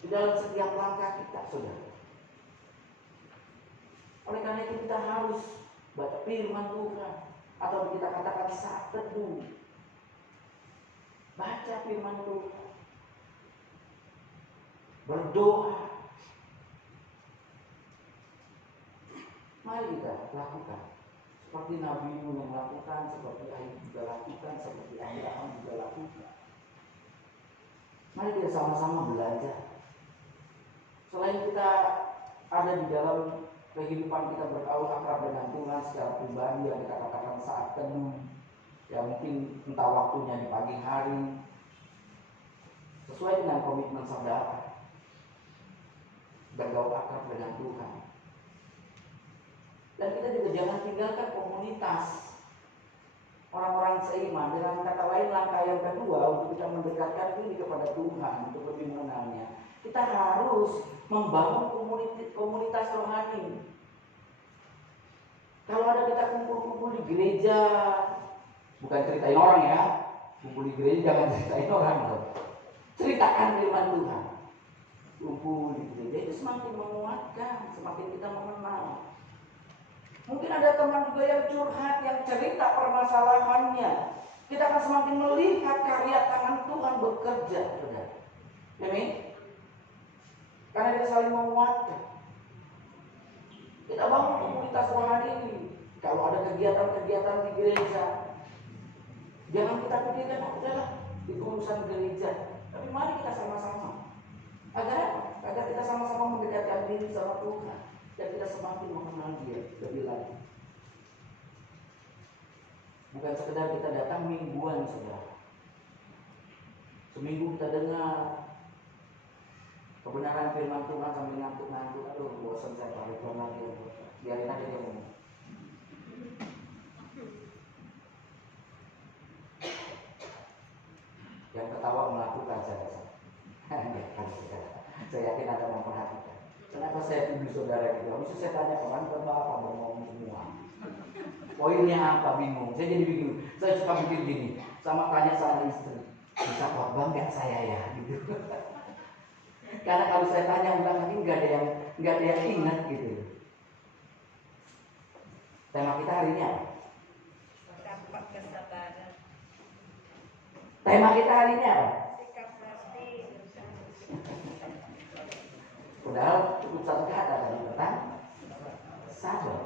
di dalam setiap langkah kita, saudara. Oleh karena itu kita harus baca firman Tuhan, atau kita katakan saat teduh. Baca firman Tuhan, berdoa. Mari kita lakukan seperti Nabi Nuh yang lakukan, seperti Ayub juga lakukan, seperti Abraham juga lakukan. Mari kita sama-sama belajar. Selain kita ada di dalam kehidupan kita bergaul akrab dengan Tuhan secara pribadi, yang kita katakan saat teduh, ya mungkin entah waktunya di pagi hari, sesuai dengan komitmen saudara, bergaul akrab dengan Tuhan. Dan kita juga jangan tinggalkan komunitas orang-orang seiman. Dengan kata lain, langkah yang kedua untuk kita mendekatkan diri kepada Tuhan, untuk lebih mengenalnya, kita harus membangun komunitas rohani. Kalau ada kita kumpul-kumpul di gereja, bukan ceritain orang ya, Kumpul di gereja jangan ceritain orang loh. Ceritakan firman Tuhan. Kumpul di gereja itu semakin menguatkan, semakin kita mengenal. Mungkin ada teman juga yang curhat, yang cerita permasalahannya. Kita akan semakin melihat karya tangan Tuhan bekerja, saudara. Amin. Karena kita saling menguatkan. Kita bangun komunitas rohani ini. Kalau ada kegiatan-kegiatan di gereja, jangan kita pikirkan, udahlah, itu urusan gereja. Tapi mari kita sama-sama. Agar apa? Agar kita sama-sama mendekatkan diri sama Tuhan. Dan kita semakin mengenal Dia lebih lagi. Bukan sekedar kita datang mingguan, saudara. Seminggu kita dengar kebenaran firman Tuhan sambil ngantuk-ngantuk. Aduh, bosan saya balik lagi. Biarin aja dia ngomong. Yang ketawa melakukan saya rasa. Saya yakin ada memperhatikan. Kenapa saya tuduh saudara gitu? Habis itu saya tanya orang apa ngomong semua. Poinnya apa, bingung. Saya jadi bingung. Saya suka mikir gini, sama tanya sama istri, bisa khotbah nggak saya ya? Gitu. Karena kalau saya tanya ulang lagi nggak ada yang ingat gitu. Tema kita hari ini apa? Tema kita hari ini apa? Padahal cukup satu kata tadi tentang sabar.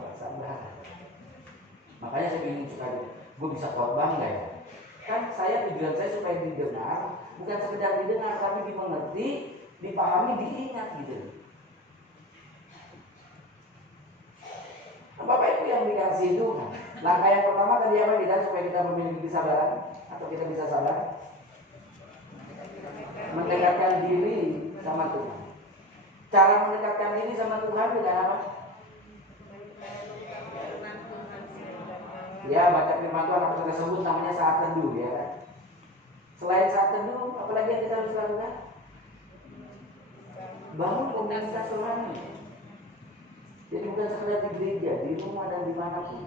Makanya saya bingung sekali. Gue bisa khotbah nggak ya? Kan tujuan saya supaya didengar, bukan sekedar didengar, tapi dimengerti, dipahami, diingat gitu. Bapak Ibu yang dikasihi Tuhan, langkah yang pertama tadi apa kita supaya kita memiliki kesabaran atau kita bisa sabar? Mendekatkan diri sama Tuhan. Cara mendekatkan diri sama Tuhan dengan apa? Ya, baca firman Tuhan, apa kita sebut namanya saat teduh ya kan? Selain saat teduh, apalagi yang kita harus lakukan? Bangun komunitas rohani. Jadi bukan sekedar di gereja, di rumah dan dimanapun,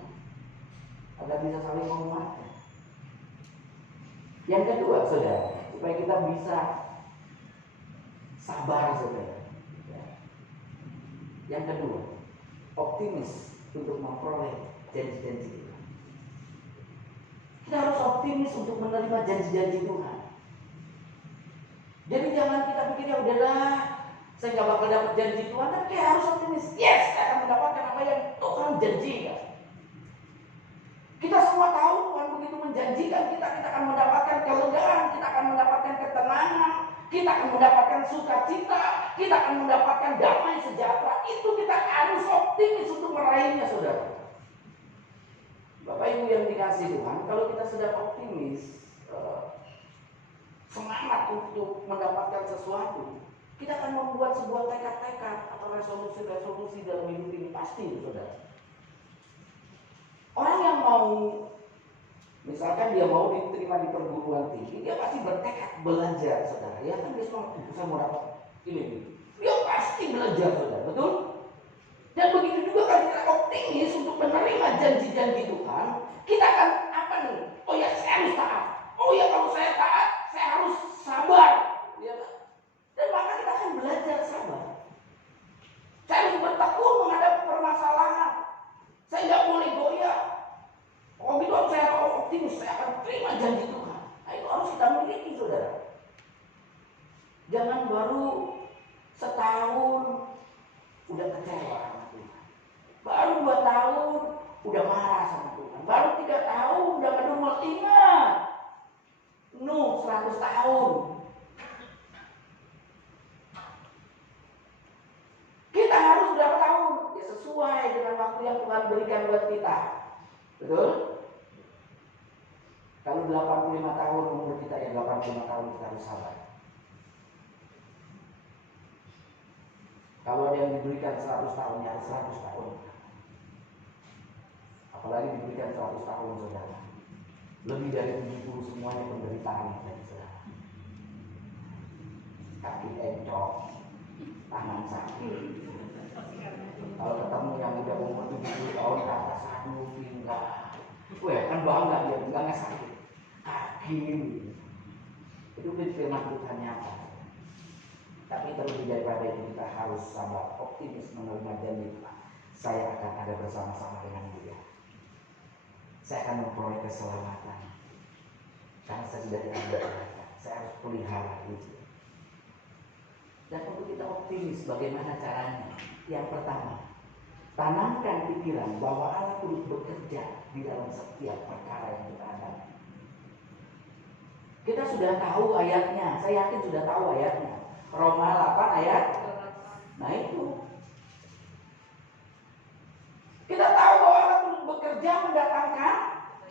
agar bisa saling menguatkan. Yang kedua, saudara, supaya kita bisa sabar, saudara. Yang kedua, optimis untuk memperoleh janji-janji Tuhan. Kita harus optimis untuk menerima janji-janji Tuhan. Jadi jangan kita pikir ya udahlah, saya nggak bakal dapat janji Tuhan, tapi kita harus optimis. Yes, saya akan mendapatkan apa yang Tuhan janjikan. Kita semua tahu Tuhan begitu menjanjikan kita akan mendapatkan kelegaan, kita akan mendapatkan ketenangan, kita akan mendapatkan sukacita, kita akan mendapatkan damai sejahtera. Itu kita harus optimis untuk meraihnya, saudara. Bapak Ibu yang dikasihi Tuhan, kalau kita sedang optimis, semangat untuk mendapatkan sesuatu, kita akan membuat sebuah tekad-tekad atau resolusi-resolusi dalam hidup ini pasti, saudara. Orang yang mau, misalkan dia mau diterima di perguruan tinggi, dia pasti bertekad belajar, saudara. Ya kan dia semangat, saya mau dapat ini. Dia pasti belajar, saudara, betul? Dan begitu juga kalau kita optimis untuk menerima janji-janji Tuhan, kita akan apa nih? Oh ya, saya harus taat. Oh ya, kalau saya taat, saya harus sabar. Ya, dan maka kita akan belajar sabar. Saya harus bertekun menghadapi permasalahan. Saya nggak boleh goyah. Oh gitu, saya optimis, saya akan terima janji Tuhan. Nah itu harus kita miliki, saudara. Jangan baru setahun udah kecewa sama Tuhan. Baru 2 tahun udah marah sama Tuhan. Baru 3 tahun udah ngedumel. Ingat, 100 tahun. Kita harus berapa tahun? Ya sesuai dengan waktu yang Tuhan berikan buat kita. Betul? Kalau 85 tahun umur kita, ya 85 tahun kita harus sabar. Kalau ada yang diberikan 100 tahun, ya 100 tahun. Apalagi diberikan 100 tahun, saudara. Lebih dari 70 semuanya penderitaan, saudara. Kaki encok, tangan sakit. Kalau ketemu yang udah umur 70 tahun ke atas, aduh tinggal. Wah, kan bangga dia, enggak sakit. Hakim. Itu firman Tuhan nyata. Tapi terlebih daripada itu kita harus sabar, optimis menerima janji Tuhan. Saya akan ada bersama-sama dengan Dia. Saya akan memperoleh keselamatan. Karena saya sudah dianugerahkan. Saya harus pelihara itu. Dan untuk kita optimis, bagaimana caranya? Yang pertama, tanamkan pikiran bahwa Allah turut bekerja di dalam setiap perkara yang kita hadapi. Kita sudah tahu ayatnya, saya yakin sudah tahu ayatnya. Roma 8 ayat. Nah itu. Kita tahu bahwa Allah turut bekerja mendatangkan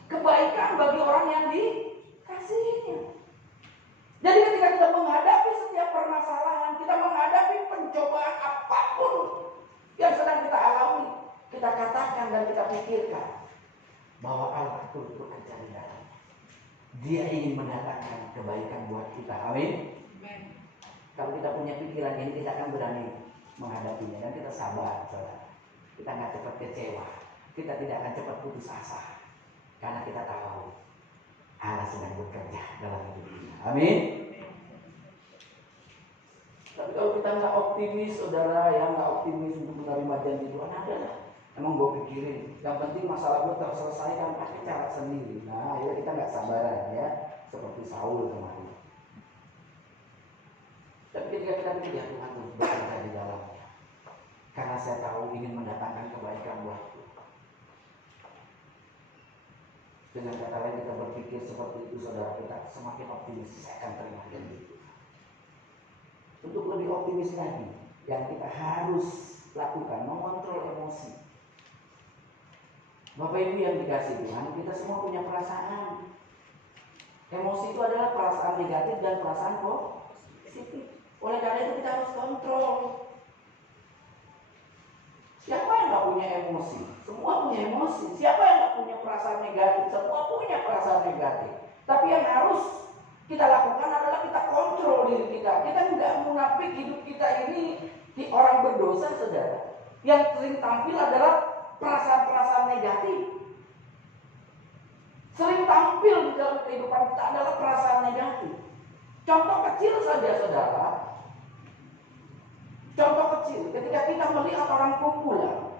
kebaikan bagi orang yang dikasihinya. Jadi ketika kita menghadapi setiap permasalahan, kita menghadapi pencobaan apapun yang sedang kita alami, kita katakan dan kita pikirkan bahwa Allah turut bekerja di dalamnya. Dia ingin mendatangkan kebaikan buat kita. Amin. Kalau kita punya pikiran ini, kita akan berani menghadapinya dan kita sabar, saudara. Kita nggak cepat kecewa, kita tidak akan cepat putus asa, karena kita tahu Allah sedang bekerja dalam hidup kita. Amin. Tapi kalau kita nggak optimis, saudara, ya nggak optimis untuk menerima janji Tuhan, ada lah. Emang gue pikirin, yang penting masalah gue terselesaikan pakai cara sendiri. Nah, akhirnya kita nggak sabaran ya, seperti Saul kemarin. Tapi ketika kita pikir Tuhan terus bekerja di dalamnya, karena saya tahu ingin mendatangkan kebaikan buatku. Dengan kata lain kita berpikir seperti itu, saudara, kita semakin optimis, saya akan terima janji Tuhan. Untuk lebih optimis lagi, yang kita harus lakukan, mengontrol emosi. Bapak Ibu yang dikasih Tuhan, kita semua punya perasaan. Emosi itu adalah perasaan negatif dan perasaan positif. Oleh karena itu kita harus kontrol. Siapa yang gak punya emosi? Semua punya emosi. Siapa yang gak punya perasaan negatif? Semua punya perasaan negatif. Tapi yang harus kita lakukan adalah kita kontrol diri kita. Kita nggak munafik hidup kita ini di orang berdosa, saudara. Yang sering tampil adalah perasaan-perasaan negatif. Sering tampil di dalam kehidupan kita adalah perasaan negatif. Contoh kecil saja, saudara. Contoh kecil, ketika kita melihat orang kumpulan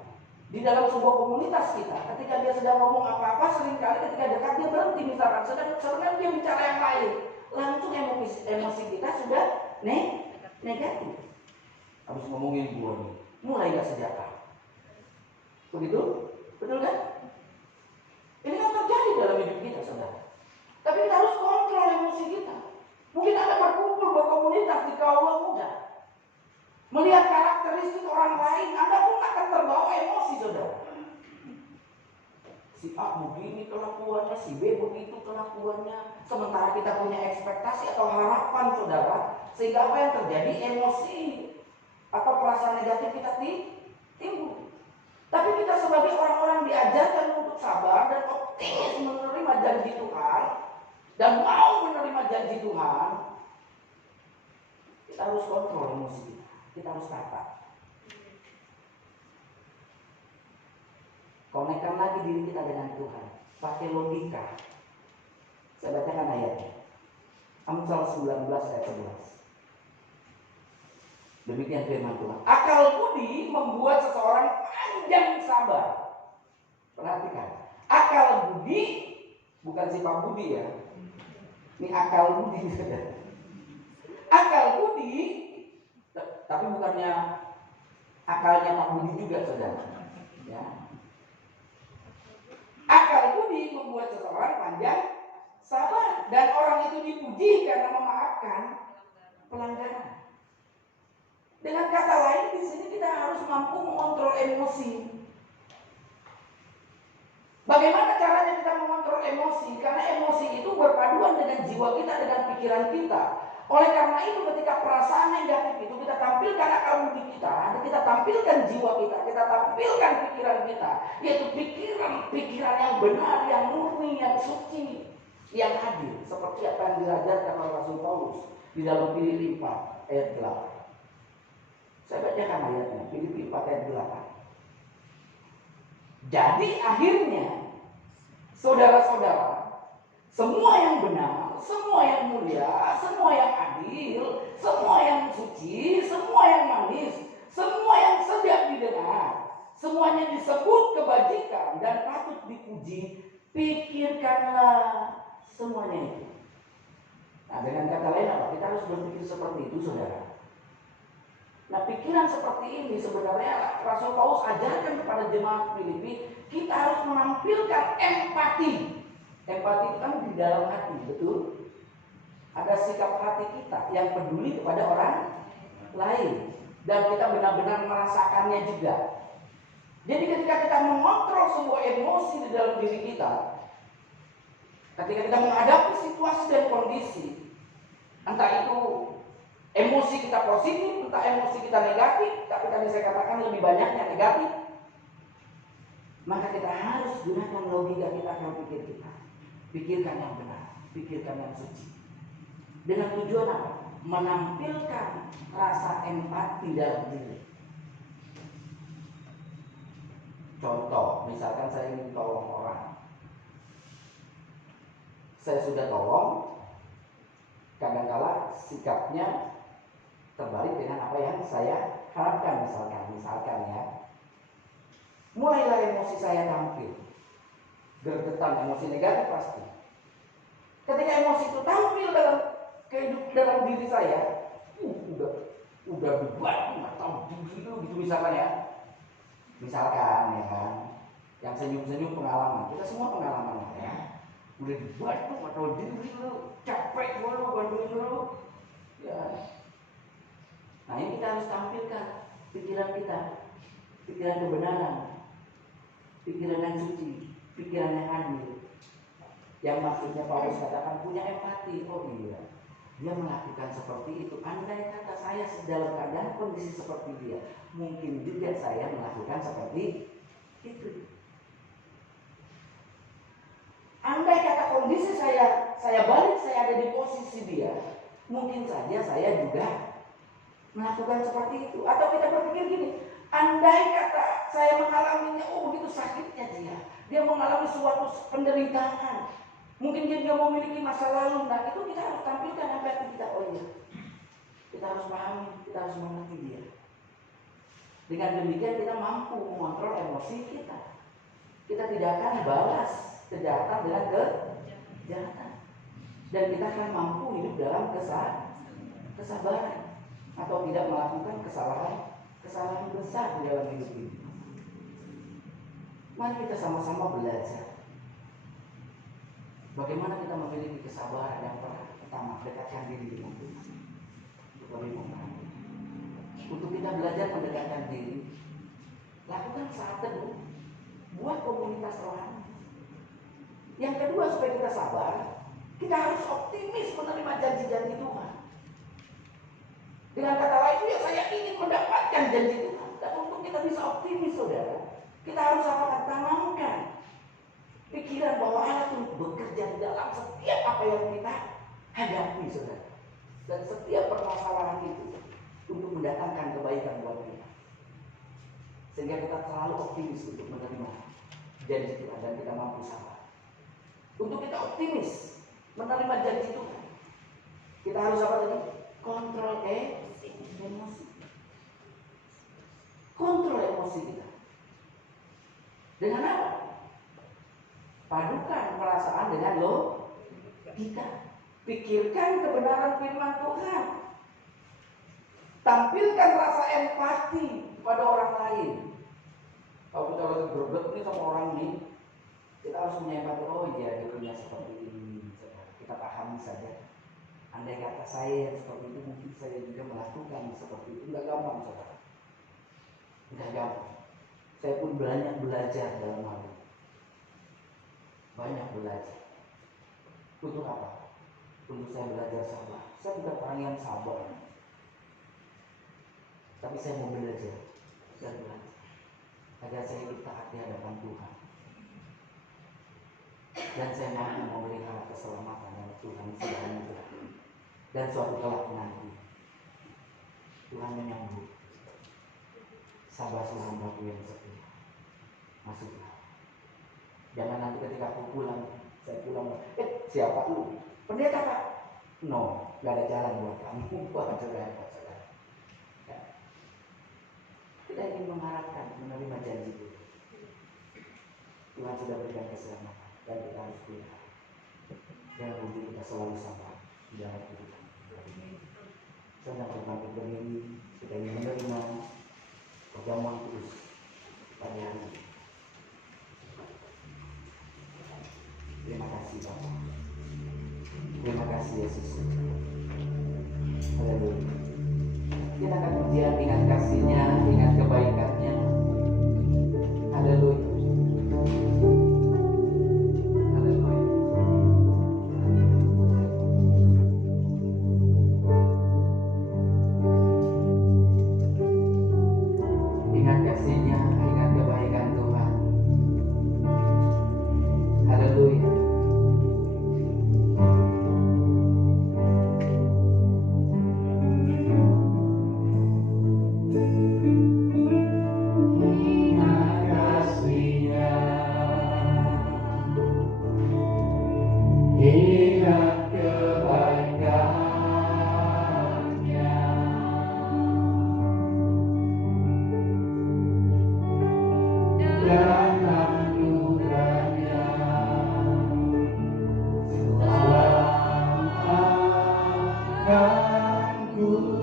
di dalam sebuah komunitas kita, ketika dia sedang ngomong apa-apa, seringkali ketika dekat dia berhenti misalkan, sedangkan dia bicara yang lain, langsung emosi kita sudah negatif. Habis ngomongin gua nih, mulai gak sejahtera. Begitu? Betul kan? Ini kan terjadi dalam hidup kita, saudara. Tapi kita harus kontrol emosi kita. Mungkin Anda berkumpul berkomunitas di kaula muda, melihat karakteristik orang lain, Anda pun akan terbawa emosi, saudara. Si A begini kelakuannya, si B begitu kelakuannya. Sementara kita punya ekspektasi atau harapan, saudara, sehingga apa yang terjadi, emosi atau perasaan negatif kita timbul. Tapi kita sebagai orang-orang diajarkan untuk sabar dan optimis menerima janji Tuhan dan mau menerima janji Tuhan, kita harus kontrol emosi kita. Kita harus tata. Konekkan lagi diri kita dengan Tuhan. Pakai logika. Saya bacakan ayatnya. Amsal 19 ayat 11. Demikian firman Tuhan. Akal budi membuat seseorang panjang sabar. Perhatikan. Akal budi bukan sifat budi ya. Ini akal budi. Akal budi, tapi bukannya akalnya Pak Budi juga, saudara. Ya. Akal budi membuat seseorang panjang sabar, dan orang itu dipuji karena memaafkan pelanggaran. Dengan kata lain, di sini kita harus mampu mengontrol emosi. Bagaimana caranya kita mengontrol emosi? Karena emosi itu berpaduan dengan jiwa kita, dengan pikiran kita. Oleh karena itu, ketika perasaan negatif itu kita tampilkan akal budi kita tampilkan jiwa kita tampilkan pikiran kita, yaitu pikiran yang benar, yang murni, yang suci, yang adil, seperti apa yang diajarkan oleh Rasul Paulus di dalam Filipi 4 ayat 8. Saya bacakan ayatnya, Filipi 4 ayat 8. Jadi akhirnya, saudara-saudara, semua yang benar, semua yang mulia, semua yang adil, semua yang suci, semua yang manis, semua yang sedap didengar, semuanya disebut kebajikan dan patut dipuji, pikirkanlah semuanya itu. Nah, dengan kata lain apa? Kita harus berpikir seperti itu, saudara. Nah, pikiran seperti ini sebenarnya Rasul Paulus ajarkan kepada jemaat Filipi, kita harus menampilkan empati. Empati itu kan di dalam hati, betul? Ada sikap hati kita yang peduli kepada orang lain dan kita benar-benar merasakannya juga. Jadi ketika kita mengontrol sebuah emosi di dalam diri kita, ketika kita menghadapi situasi dan kondisi, entah itu emosi kita positif, entah emosi kita negatif, tapi tadi saya katakan lebih banyaknya negatif, maka kita harus gunakan logika kita dalam pikir kita. Pikirkan yang benar, pikirkan yang suci. Dengan tujuan apa? Menampilkan rasa empati dalam diri. Contoh, misalkan saya ingin tolong orang, saya sudah tolong, kadang-kala sikapnya terbalik dengan apa yang saya harapkan. Misalkan ya, mulailah emosi saya tampil, gergetan, emosi negatif pasti. Ketika emosi itu tampil dalam diri saya, udah dibuat nggak tahu gitu misalkan ya. Misalkan ya kan, yang senyum-senyum pengalaman, kita semua pengalaman ya. Udah dibuat tuh nggak tahu diri lu, capek lu, bantuin lu, ya. Nah, ini kita harus tampilkan pikiran kita, pikiran kebenaran, pikiran yang suci, pikiran yang adil. Yang maksudnya Paulus katakan punya empati. Oh iya, dia melakukan seperti itu. Andai kata saya dalam keadaan kondisi seperti dia, mungkin juga saya melakukan seperti itu. Andai kata kondisi saya balik, saya ada di posisi dia, mungkin saja saya juga melakukan seperti itu. Atau kita berpikir gini, andai kata saya mengalaminya, oh begitu sakitnya dia mengalami suatu penderitaan, mungkin dia memiliki masa lalu. Nah, itu kita harus tampilkan empati kita. Oh iya, kita harus pahami, kita harus mengerti dia. Dengan demikian kita mampu mengontrol emosi kita. Kita tidak akan balas kejahatan dengan kejahatan, dan kita akan mampu hidup dalam kesabaran, atau tidak melakukan kesalahan besar di dalam hidup ini. Mari kita sama-sama belajar bagaimana kita memiliki kesabaran. Yang pertama, dekatkan diri dengan Tuhan untuk lebih memahami. Untuk kita belajar mendekatkan diri, lakukan saat teduh, buat komunitas rohani. Yang kedua, supaya kita sabar, kita harus optimis menerima janji-janji Tuhan. Dengan kata lain, ya saya ingin mendapatkan janji Tuhan. Dan untuk kita bisa optimis, saudara, kita harus tanamkan pikiran bahwa Allah itu bekerja di dalam setiap apa yang kita hadapi, saudara. Dan setiap permasalahan itu untuk mendatangkan kebaikan buat kita. Sehingga kita selalu optimis untuk menerima janji Tuhan dan kita mampu sabar. Untuk kita optimis menerima janji Tuhan, kita harus apa tadi? Kontrol emosi. Kontrol emosi kita. Dengan apa? Padukan perasaan dengan logika. Pikirkan kebenaran firman Tuhan. Tampilkan rasa empati pada orang lain. Kalau kita lagi berdebat nih sama orang ini, kita harus punya empati. Oh iya, dia punya seperti ini. Kita pahami saja. Andai kata saya yang seperti itu, mungkin saya juga melakukan seperti itu. Enggak gampang, saudara. Enggak gampang. Saya pun banyak belajar dalam hal ini. Banyak belajar. Untuk apa? Untuk saya belajar sabar. Saya bukan orang yang sabar, tapi saya mau belajar dan belajar agar saya hidup taat di hadapan Tuhan. Dan saya mampu memelihara keselamatan yang Tuhan sudah anugerahkan. Dan suatu kelak nanti Tuhan menyambut. Sabar hambaku yang setia, masuklah. Jangan nanti ketika aku pulang, saya pulang, Siapa lu? Pendeta Pak? No, gak ada jalan buat kamu. Buat saudara. Ya. Kita ingin mengharapkan menerima janji itu. Tuhan sudah berikan keselamatan dan kita harus pelihara. Dan untuk kita selalu sabar di dalam kehidupan. Sedang berbangkit berdiri, kita ingin menerima perjamuan kudus pada hari ini. Terima kasih Bapak. Terima kasih Yesus. Haleluya. Kita akan pujian dengan kasih-Nya, dengan kebaikan-Nya. Haleluya. Haleluya. Dengan kasih-Nya, dengan kebaikan Tuhan. Haleluya. Ingat kebaikannya dan anugerahnya selamatkanku.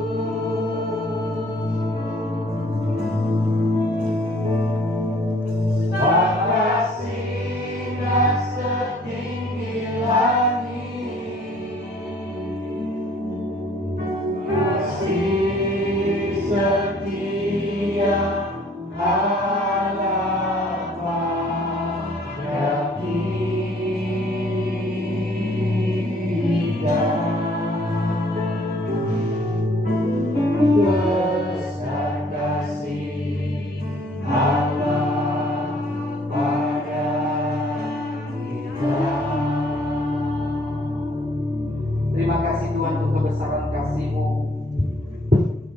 Kasih-Nya setinggi langit, kasih setia Allah pada kita. Besar kasih Allah pada kita. Terima kasih Tuhan untuk kebesaran kasih-Mu.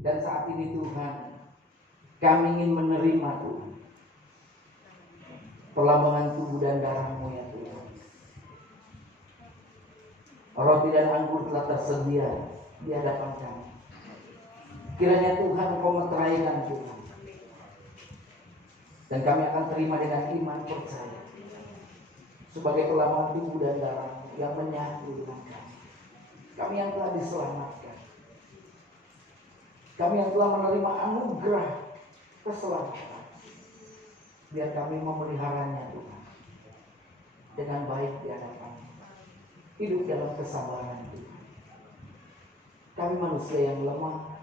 Dan saat ini Tuhan, kami ingin menerima Tuhan perlambangan tubuh dan darah-Mu ya Tuhan. Roti dan anggur telah tersedia di hadapan kami. Kiranya Tuhan Engkau meteraikan Tuhan. Dan kami akan terima dengan iman percaya sebagai perlambangan tubuh dan darah yang menyatu dengan kami. Kami yang telah diselamatkan, kami yang telah menerima anugerah keselamatan, biar kami memeliharanya Tuhan dengan baik di hadapan-Mu, hidup dalam kesabaran Tuhan. Kami manusia yang lemah,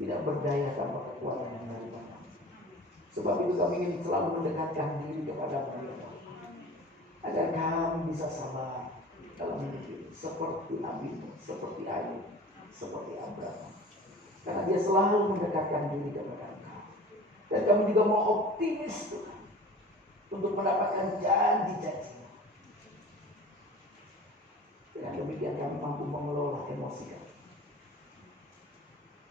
tidak berdaya tanpa kekuatan yang daripada-Mu. Sebab itu kami ingin selalu mendekatkan diri kepada-Mu ya Allah, agar kami bisa sabar dalam hidup ini, seperti Nabi, seperti Ayub, seperti Abraham. Karena dia selalu mendekatkan diri kepada Engkau. Dan kami juga mau optimis Tuhan, untuk mendapatkan janji-janji. Dengan demikian kami mampu mengelola emosi kami.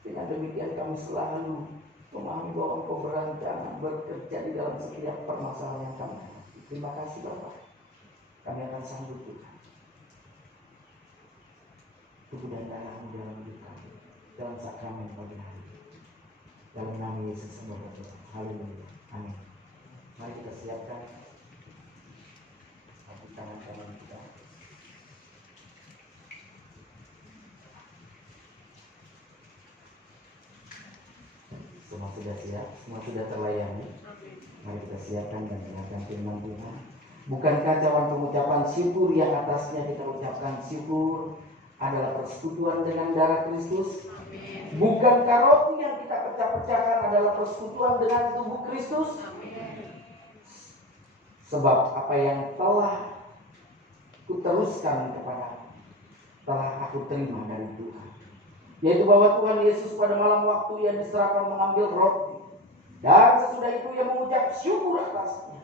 Dengan demikian kami selalu memahami bahwa Engkau berencana bekerja di dalam setiap permasalahan yang kami hadapi. Terima kasih Bapak. Kami akan sanggup Tuhan. Tubuh dan darah-Mu dalam hidup kami, dalam sakramen pagi hari. Dalam nama Yesus semoga Tuhan. Haleluya. Amin. Mari kita siapkan satu tangan kanan kita. Semua sudah siap, semua sudah terlayani. Mari kita siapkan dan dengarkan firman Tuhan. Bukankah cawan pengucapan syukur yang atasnya kita ucapkan syukur adalah persekutuan dengan darah Kristus? Bukankah roti yang kita pecah-pecahkan adalah persekutuan dengan tubuh Kristus? Sebab apa yang telah kuteruskan kepada, telah aku terima dari Tuhan, yaitu bahwa Tuhan Yesus pada malam waktu yang diserahkan mengambil roti, dan sesudah itu ia mengucap syukur atasnya.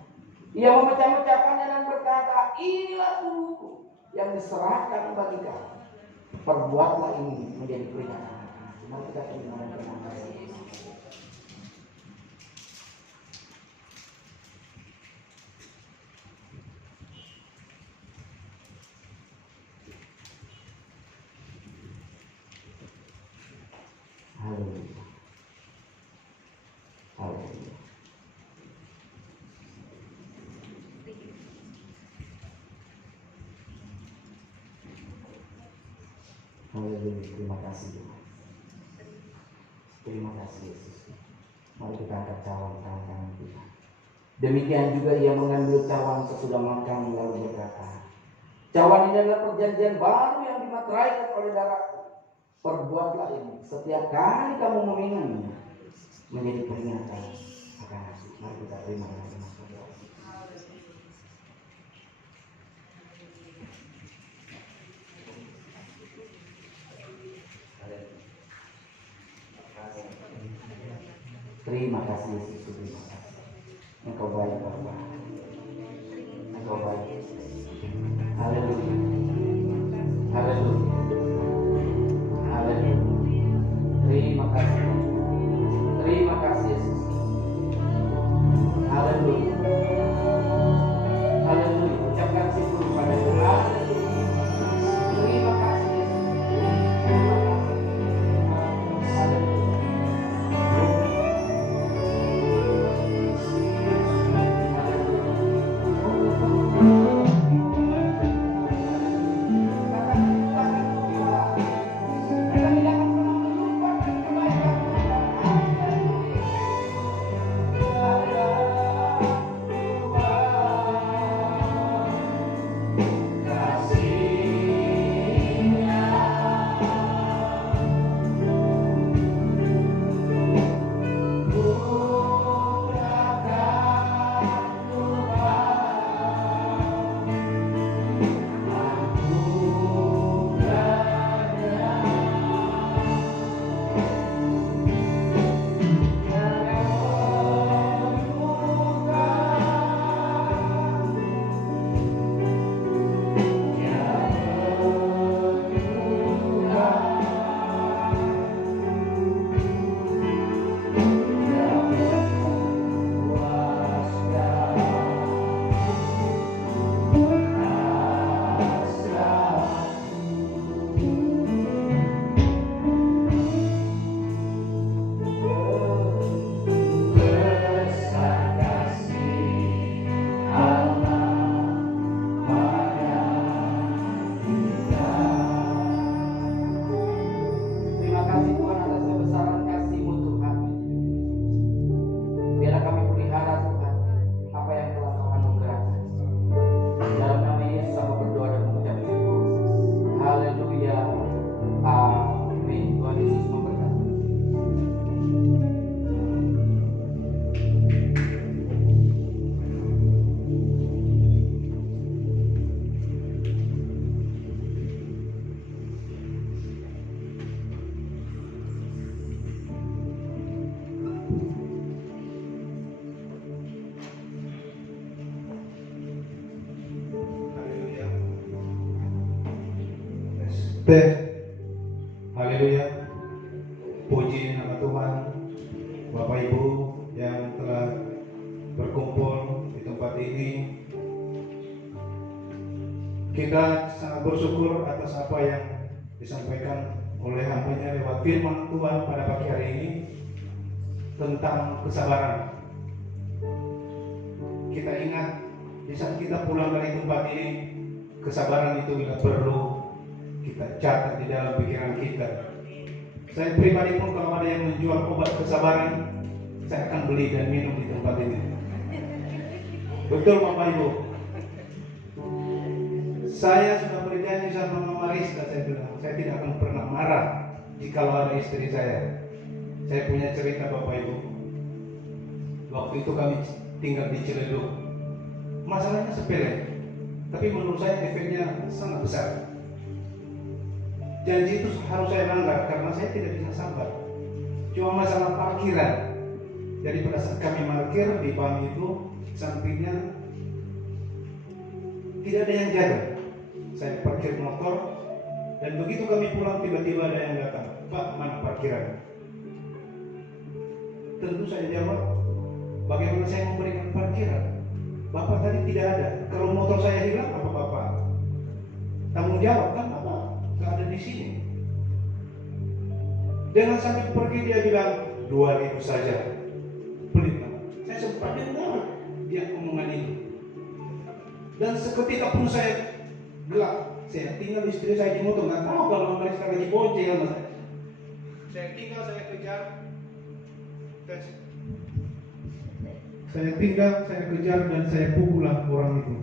Ia memecah-mecahkannya dan berkata, inilah tubuhku yang diserahkan bagi kamu. Perbuatlah ini menjadi peringatan. Mari kita terima dan terima kasih. Haleluya. Terima kasih Tuhan. Terima kasih Yesus. Mari kita angkat cawan tangan kita. Demikian juga ia mengambil cawan sesudah makan lalu berkata, cawan ini adalah perjanjian baru yang dimateraikan oleh darahku. Perbuatlah ini setiap kali kamu meminumnya menjadi peringatan akan aku. Mari kita terima dengan senang hati. Terima kasih Yesus, terima kasih. Engkau baik Bapa. Engkau baik. Haleluya. Haleluya. Haleluya. Terima kasih. Terima kasih Yesus. Haleluya. Haleluya. Ucapkan syukur pada Tuhan. Haleluya. Terima kasih Yesus. Terima kasih. Haleluya. Haleluya. Puji nama Tuhan. Bapak Ibu yang telah berkumpul di tempat ini, kita sangat bersyukur atas apa yang disampaikan oleh hambanya lewat firman Tuhan pada pagi hari ini tentang kesabaran. Kita ingat di saat kita pulang dari tempat ini, kesabaran itu bila perlu kita catat di dalam pikiran kita. Saya pribadi pun kalau ada yang menjual obat kesabaran, saya akan beli dan minum di tempat ini. Betul Bapak Ibu. Saya sudah berjanji sama Mama Rizka, saya bilang, saya tidak akan pernah marah jika ada istri saya. Saya punya cerita Bapak Ibu. Waktu itu kami tinggal di Ciledug. Masalahnya sepele, tapi menurut saya efeknya sangat besar. Janji itu harus saya langgar karena saya tidak bisa sabar. Cuma masalah parkiran. Jadi pada saat kami parkir di PAM itu, sampingnya tidak ada yang jaga. Saya parkir motor dan begitu kami pulang tiba-tiba ada yang datang, Pak, mana parkiran? Tentu saya jawab, bagaimana saya memberikan parkiran? Bapak tadi tidak ada. Kalau motor saya hilang, apa Bapak tanggung jawab? Kan Bapak nggak ada di sini. Dengan sampai pergi dia bilang 2.000 saja. Pelit Pak. Saya sempat dengar dia omongan itu. Dan seketika pun saya gelap. Saya tinggal istri saya di motor, nggak tahu kalau Mama Rizka lagi bonceng sama saya. Saya tinggal, saya kejar. Saya tinggal, saya kejar dan saya pukullah orang itu.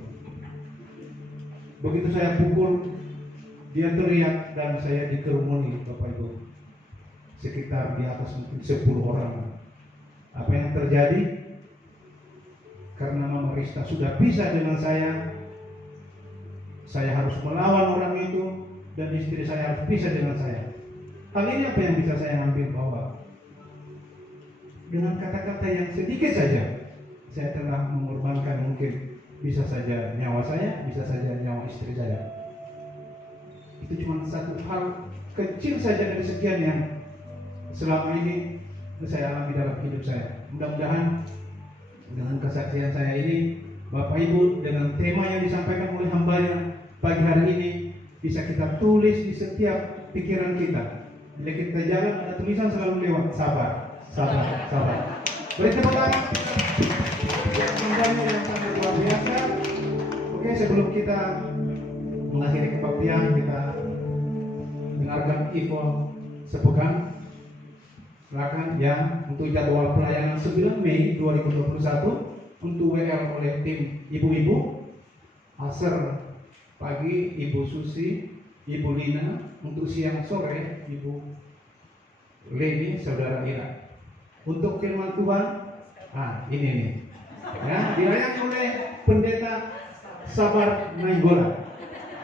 Begitu saya pukul, dia teriak dan saya dikerumuni, Bapak Ibu. Sekitar di atas mungkin 10 orang. Apa yang terjadi? Karena Mama Rizka sudah pisah dengan saya harus melawan orang itu dan istri saya harus pisah dengan saya. Hal ini apa yang bisa saya ambil bahwa dengan kata-kata yang sedikit saja saya telah mengorbankan mungkin bisa saja nyawa saya, bisa saja nyawa istri saya. Itu cuma satu hal kecil saja dari sekian yang selama ini saya alami dalam hidup saya. Mudah-mudahan dengan kesaksian saya ini, Bapak Ibu, dengan tema yang disampaikan oleh hambanya pagi hari ini bisa kita tulis di setiap pikiran kita. Bila kita jalan ada tulisan selalu lewat sabar, sabar, sabar. Beri tepuk tangan yang hambanya yang sangat luar biasa. Oke, sebelum kita mengakhiri kebaktian, kita dengarkan info sepekan. Silakan ya, untuk jadwal pelayanan 9 Mei 2021 untuk WL oleh tim ibu-ibu. Asar pagi Ibu Susi, Ibu Lina, untuk siang sore Ibu Leni, Saudara Ira. Untuk firman Tuhan, ini nih, ya, dilayani oleh Pendeta Sabar Nainggola.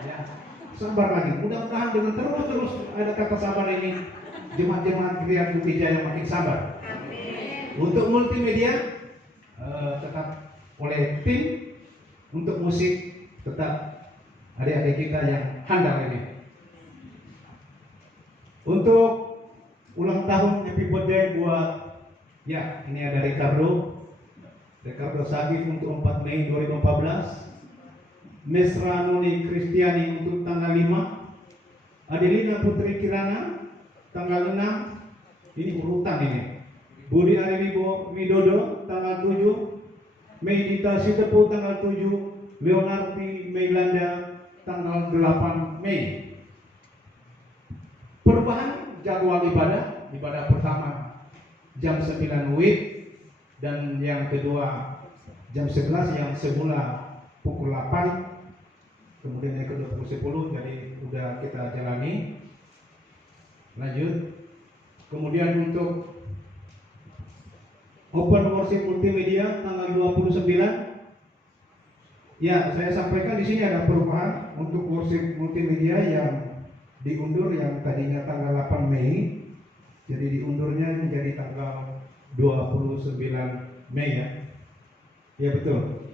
Ya, sabar lagi. Mudah-mudahan dengan terus ada kata sabar ini, jemaat-jemaat Kriat Bukti Jaya makin sabar. Untuk multimedia tetap oleh tim, untuk musik tetap adik-adik kita yang handal ini. Untuk ulang tahun happy birthday buat ini ada Ricardo Sagif untuk 4 Mei 2014, Mesra Nuni Kristiani untuk tanggal 5, Adelina Putri Kirana tanggal 6, ini urutan ini. Budi Ari Widodo tanggal 7, Mei Dita Sitepu tanggal 7, Leonardi Meilanda tanggal 8 Mei. Perubahan jadwal ibadah pertama jam 9 WIB dan yang kedua jam 11, yang semula pukul 8, kemudian yang kedua pukul 10, jadi udah kita jalani. Lanjut. Kemudian untuk Open Worship Multimedia tanggal 29. Ya, saya sampaikan di sini ada perubahan untuk worship multimedia yang diundur, yang tadinya tanggal 8 Mei, jadi diundurnya menjadi tanggal 29 Mei ya. Ya betul.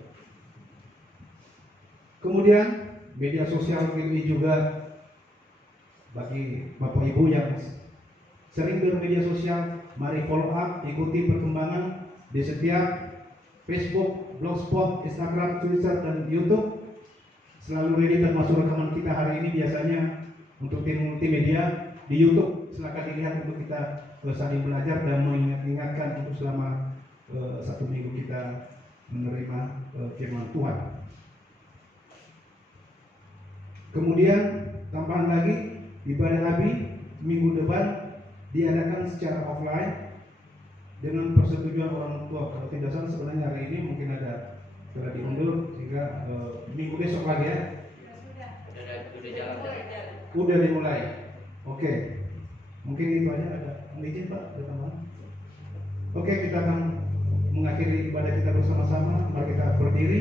Kemudian media sosial ini juga bagi Bapak Ibu yang sering bermedia sosial, mari follow up, ikuti perkembangan di setiap Facebook, Blogspot, Instagram, Twitter, dan YouTube. Selalu ready, termasuk rekaman kita hari ini biasanya untuk tim multimedia di YouTube. Silakan dilihat untuk kita saling belajar dan mengingatkan untuk selama 1 minggu kita menerima firman Tuhan. Kemudian tambahan lagi, ibadah Abi minggu depan diadakan secara offline dengan persetujuan orang tua. Kalau tidak salah sebenarnya hari ini mungkin ada sudah diundur sehingga minggu besok lagi ya. Udah jalan. Udah dimulai. Oke. Mungkin itu aja, ada izin Pak, ada tambahan. Oke, kita akan mengakhiri ibadah kita bersama-sama. Mari kita berdiri.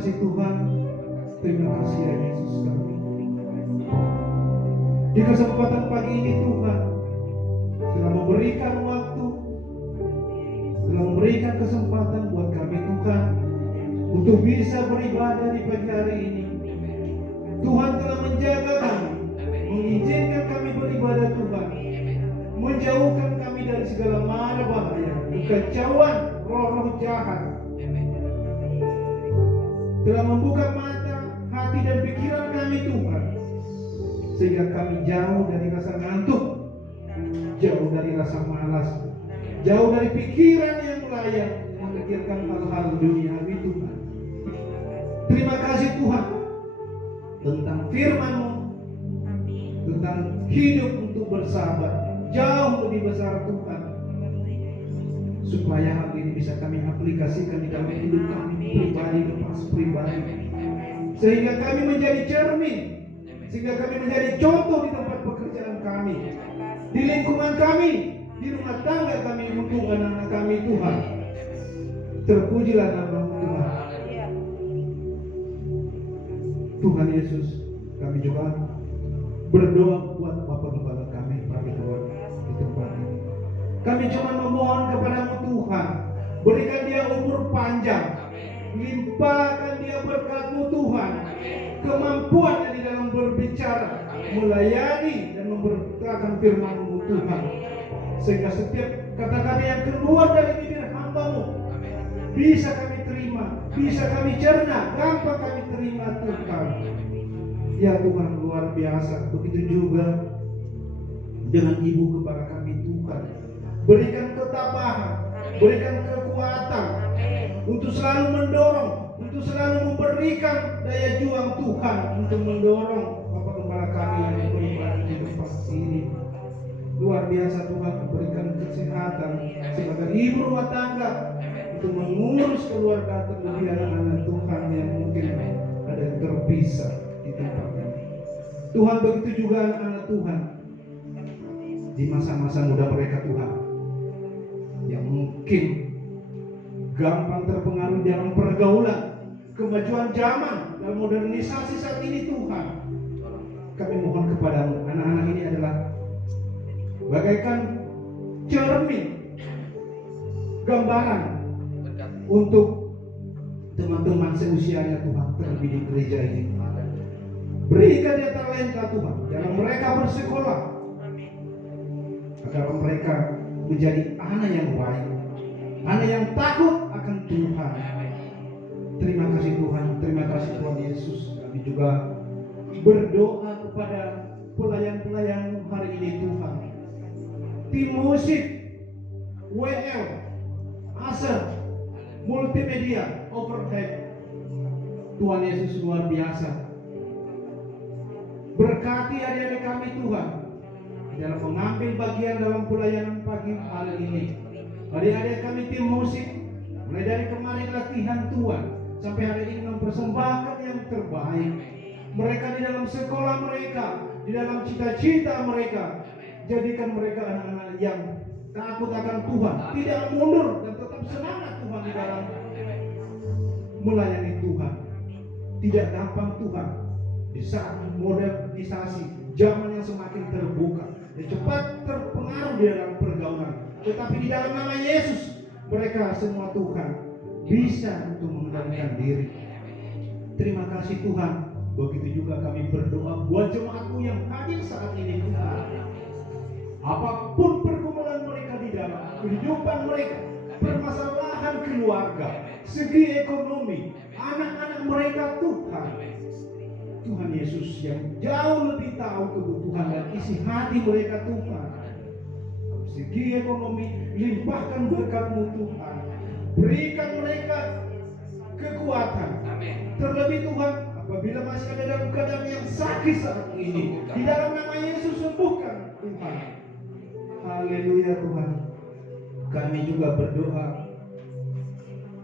kasih Tuhan, terima kasih ya Yesus kami. Di kesempatan pagi ini Tuhan telah memberikan waktu, telah memberikan kesempatan buat kami Tuhan untuk bisa beribadah di pagi hari ini. Tuhan telah menjaga kami, mengizinkan kami beribadah Tuhan, menjauhkan kami dari segala mara bahaya, kekacauan, roh-roh jahat. Telah membuka mata, hati dan pikiran kami Tuhan, sehingga kami jauh dari rasa ngantuk, jauh dari rasa malas, jauh dari pikiran yang layak memikirkan hal-hal duniawi Tuhan. Terima kasih Tuhan tentang firman-Mu, tentang hidup untuk bersahabat, jauh lebih besar Tuhan, supaya hal ini bisa kami aplikasikan di dalam hidup kami pribadi lepas pribadi, sehingga kami menjadi cermin, sehingga kami menjadi contoh di tempat pekerjaan kami, di lingkungan kami, di rumah tangga kami, untuk anak-anak kami Tuhan. Terpujilah nama-Mu Tuhan. Tuhan Yesus, kami juga berdoa buat Bapak Gembala kami pagi Tuhan di tempat ini. Kami cuma memohon kepada-Mu Tuhan, berikan dia umur panjang, limpahkan dia berkat-Mu Tuhan, kemampuannya di dalam berbicara, melayani dan memberitakan firman-Mu Tuhan, sehingga setiap kata-kata yang keluar dari bibir hamba-Mu bisa kami terima, bisa kami cerna, gampang kami terima Tuhan. Ya Tuhan, luar biasa. Begitu juga dengan Ibu Gembala kami Tuhan, berikan ketabahan, berikan kekuatan untuk selalu mendorong, untuk selalu memberikan daya juang Tuhan, untuk mendorong Bapak Gembala kami yang beribadah di tempat ini. Luar biasa Tuhan, berikan kesehatan sebagai ibu rumah tangga untuk mengurus keluarga, terlebih anak-anak Tuhan yang mungkin ada yang terpisah di tempat ini. Tuhan, begitu juga anak-anak Tuhan di masa-masa muda mereka Tuhan, yang mungkin gampang terpengaruh dalam pergaulan, kemajuan zaman, dalam modernisasi saat ini Tuhan. Kami mohon kepada-Mu, anak-anak ini adalah bagaikan cermin, gambaran untuk teman-teman seusianya Tuhan, terlebih di gereja ini. Berikan dia talenta Tuhan dalam mereka bersekolah, agar mereka menjadi anak yang baik, anak yang takut akan Tuhan. Terima kasih Tuhan, terima kasih Tuhan Yesus. Kami juga berdoa kepada pelayan-pelayan hari ini Tuhan, tim musik, WL, Aser, multimedia, overhead. Tuhan Yesus luar biasa. Berkati adik-adik kami Tuhan dalam mengambil bagian dalam pelayanan pagi hari ini. Adik-adik kami tim musik, mulai dari kemarin latihan Tuhan sampai hari ini mempersembahkan yang terbaik. Mereka di dalam sekolah mereka, di dalam cita-cita mereka, jadikan mereka anak-anak yang takut akan Tuhan, tidak mundur dan tetap semangat Tuhan di dalam melayani Tuhan. Tidak gampang Tuhan di saat modernisasi, zaman yang semakin terbuka dan cepat terpengaruh di dalam pergaulan. Tetapi di dalam nama Yesus, mereka semua Tuhan bisa untuk mengendalikan diri. Terima kasih Tuhan. Begitu juga kami berdoa buat jemaat-Mu yang hadir saat ini Tuhan. Apapun pergumulan mereka di dalam kehidupan mereka, permasalahan keluarga, segi ekonomi, anak-anak mereka Tuhan, Tuhan Yesus yang jauh lebih tahu kebutuhan dan isi hati mereka Tuhan. Segi ekonomi, limpahkan berkat-Mu Tuhan, berikan mereka kekuatan. Terlebih Tuhan, apabila masih ada dalam keadaan yang sakit saat ini, di dalam nama Yesus sembuhkan Tuhan. Haleluya Tuhan. Kami juga berdoa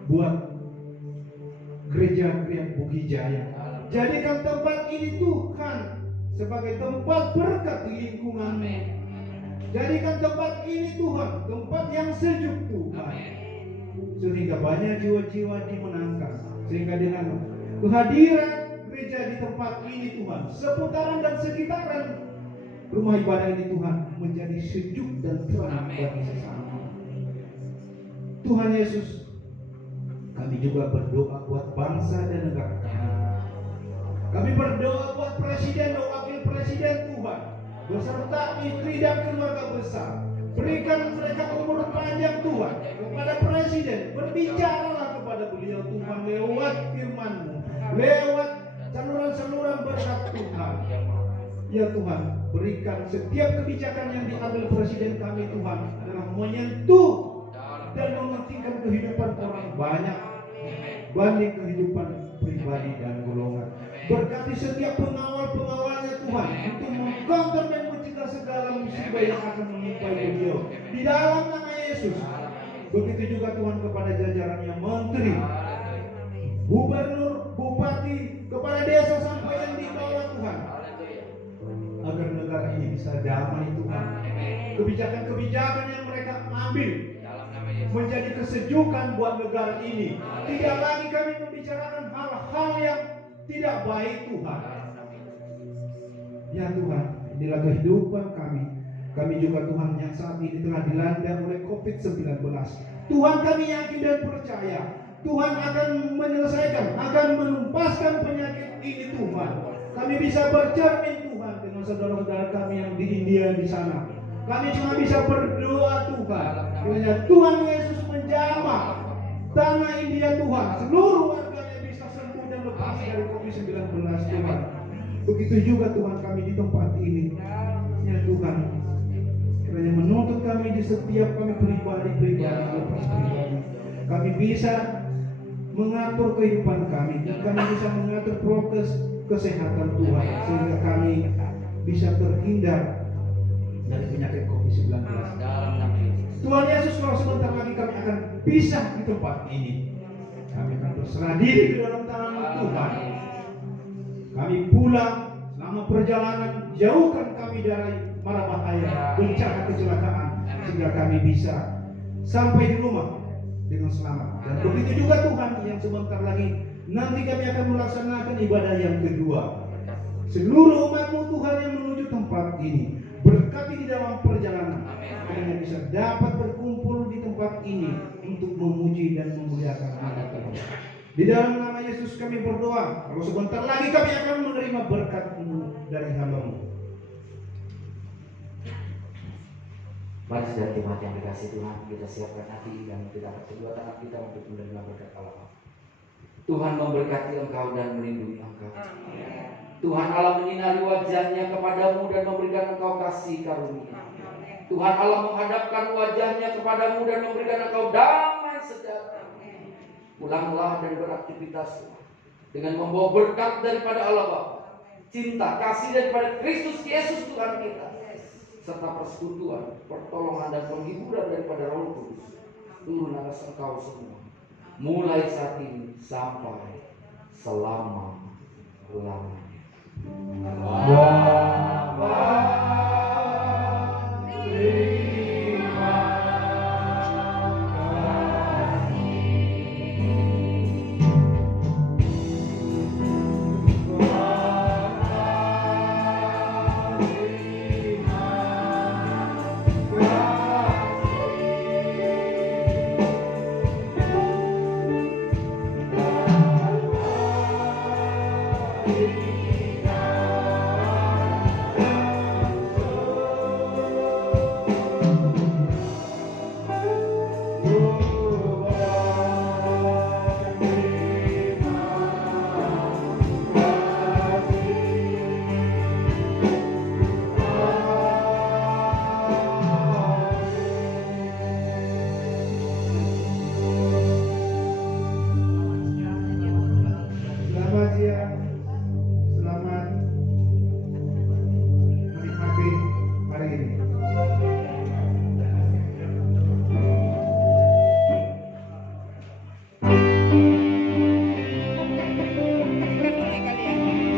buat gereja Krian Bukit Jaya. Jadikan tempat ini Tuhan sebagai tempat berkat di lingkungan-Mu. Jadikan tempat ini Tuhan tempat yang sejuk Tuhan, sehingga banyak jiwa-jiwa dimenangkan, sehingga dengan kehadiran gereja di tempat ini Tuhan, seputaran dan sekitaran rumah ibadah ini Tuhan, menjadi sejuk dan terang bagi sesama. Tuhan Yesus, kami juga berdoa buat bangsa dan negara kami. Kami berdoa buat presiden dan wakil presiden Tuhan, beserta istri dan keluarga besar. Berikan mereka umur panjang Tuhan. Kepada presiden, berbicaralah kepada beliau Tuhan lewat firman-Mu, lewat saluran-saluran berkat Tuhan. Ya Tuhan, berikan setiap kebijakan yang diambil presiden kami Tuhan adalah menyentuh dan mementingkan kehidupan orang banyak banding kehidupan pribadi dan golongan. Berkati setiap pengawal-pengawalnya Tuhan untuk mengcounter dan mencegah segala musibah yang akan menimpa beliau di dalam nama Yesus. Begitu juga Tuhan kepada jajarannya menteri, gubernur, bupati, kepala desa sampai yang di bawah Tuhan, agar negara ini bisa damai Tuhan. Kebijakan-kebijakan yang mereka ambil menjadi kesejukan buat negara ini. Tidak lagi kami membicarakan hal-hal yang tidak baik Tuhan. Ya Tuhan, inilah kehidupan kami. Kami juga Tuhan yang saat ini telah dilanda oleh COVID-19. Tuhan kami yakin dan percaya Tuhan akan menyelesaikan, akan menuntaskan penyakit ini Tuhan. Kami bisa bercermin Tuhan dengan saudara-saudara kami yang di India di sana. Kami cuma bisa berdoa Tuhan, kiranya Tuhan Yesus menjamah tanah India Tuhan, seluruh warganya bisa sembuh dan lepas dari COVID-19 Tuhan. Begitu juga Tuhan kami di tempat ini. Ya Tuhan, kiranya menuntut kami di setiap kami pribadi lepas pribadi. Kami bisa mengatur kehidupan kami, kami bisa mengatur prokes kesehatan Tuhan, sehingga kami bisa terhindar dari penyakit COVID-19. Tuhan Yesus, kalau sebentar lagi kami akan pisah di tempat ini, kami akan berserah diri di dalam tangan Tuhan. Kami pulang selama perjalanan, jauhkan kami dari mara bahaya, bencana kecelakaan, sehingga kami bisa sampai di rumah dengan selamat. Dan begitu juga Tuhan, yang sebentar lagi nanti kami akan melaksanakan ibadah yang kedua. Seluruh umat-Mu Tuhan yang menuju tempat ini, berkati di dalam perjalanan, hanya bisa dapat berkumpul di tempat ini untuk memuji dan memuliakan nama Tuhan. Di dalam nama Yesus kami berdoa. Kalau sebentar lagi kami akan menerima berkat-Mu dari hamba-Mu. Mari saudara jemaat yang dikasih Tuhan, kita siapkan hati dan kita akan kedua tangan kita untuk menerima berkat Allah. Tuhan memberkati engkau dan melindungi engkau. Tuhan Allah menyinari wajahnya kepadamu dan memberikan engkau kasih karunia. Tuhan Allah menghadapkan wajahnya kepadamu dan memberikan engkau damai sejahtera. Pulanglah dari beraktivitas dengan membawa berkat daripada Allah Bapa, cinta, kasih daripada Kristus Yesus Tuhan kita, serta persekutuan, pertolongan dan penghiburan daripada Roh Kudus turun atas engkau semua, mulai saat ini sampai selama-lamanya.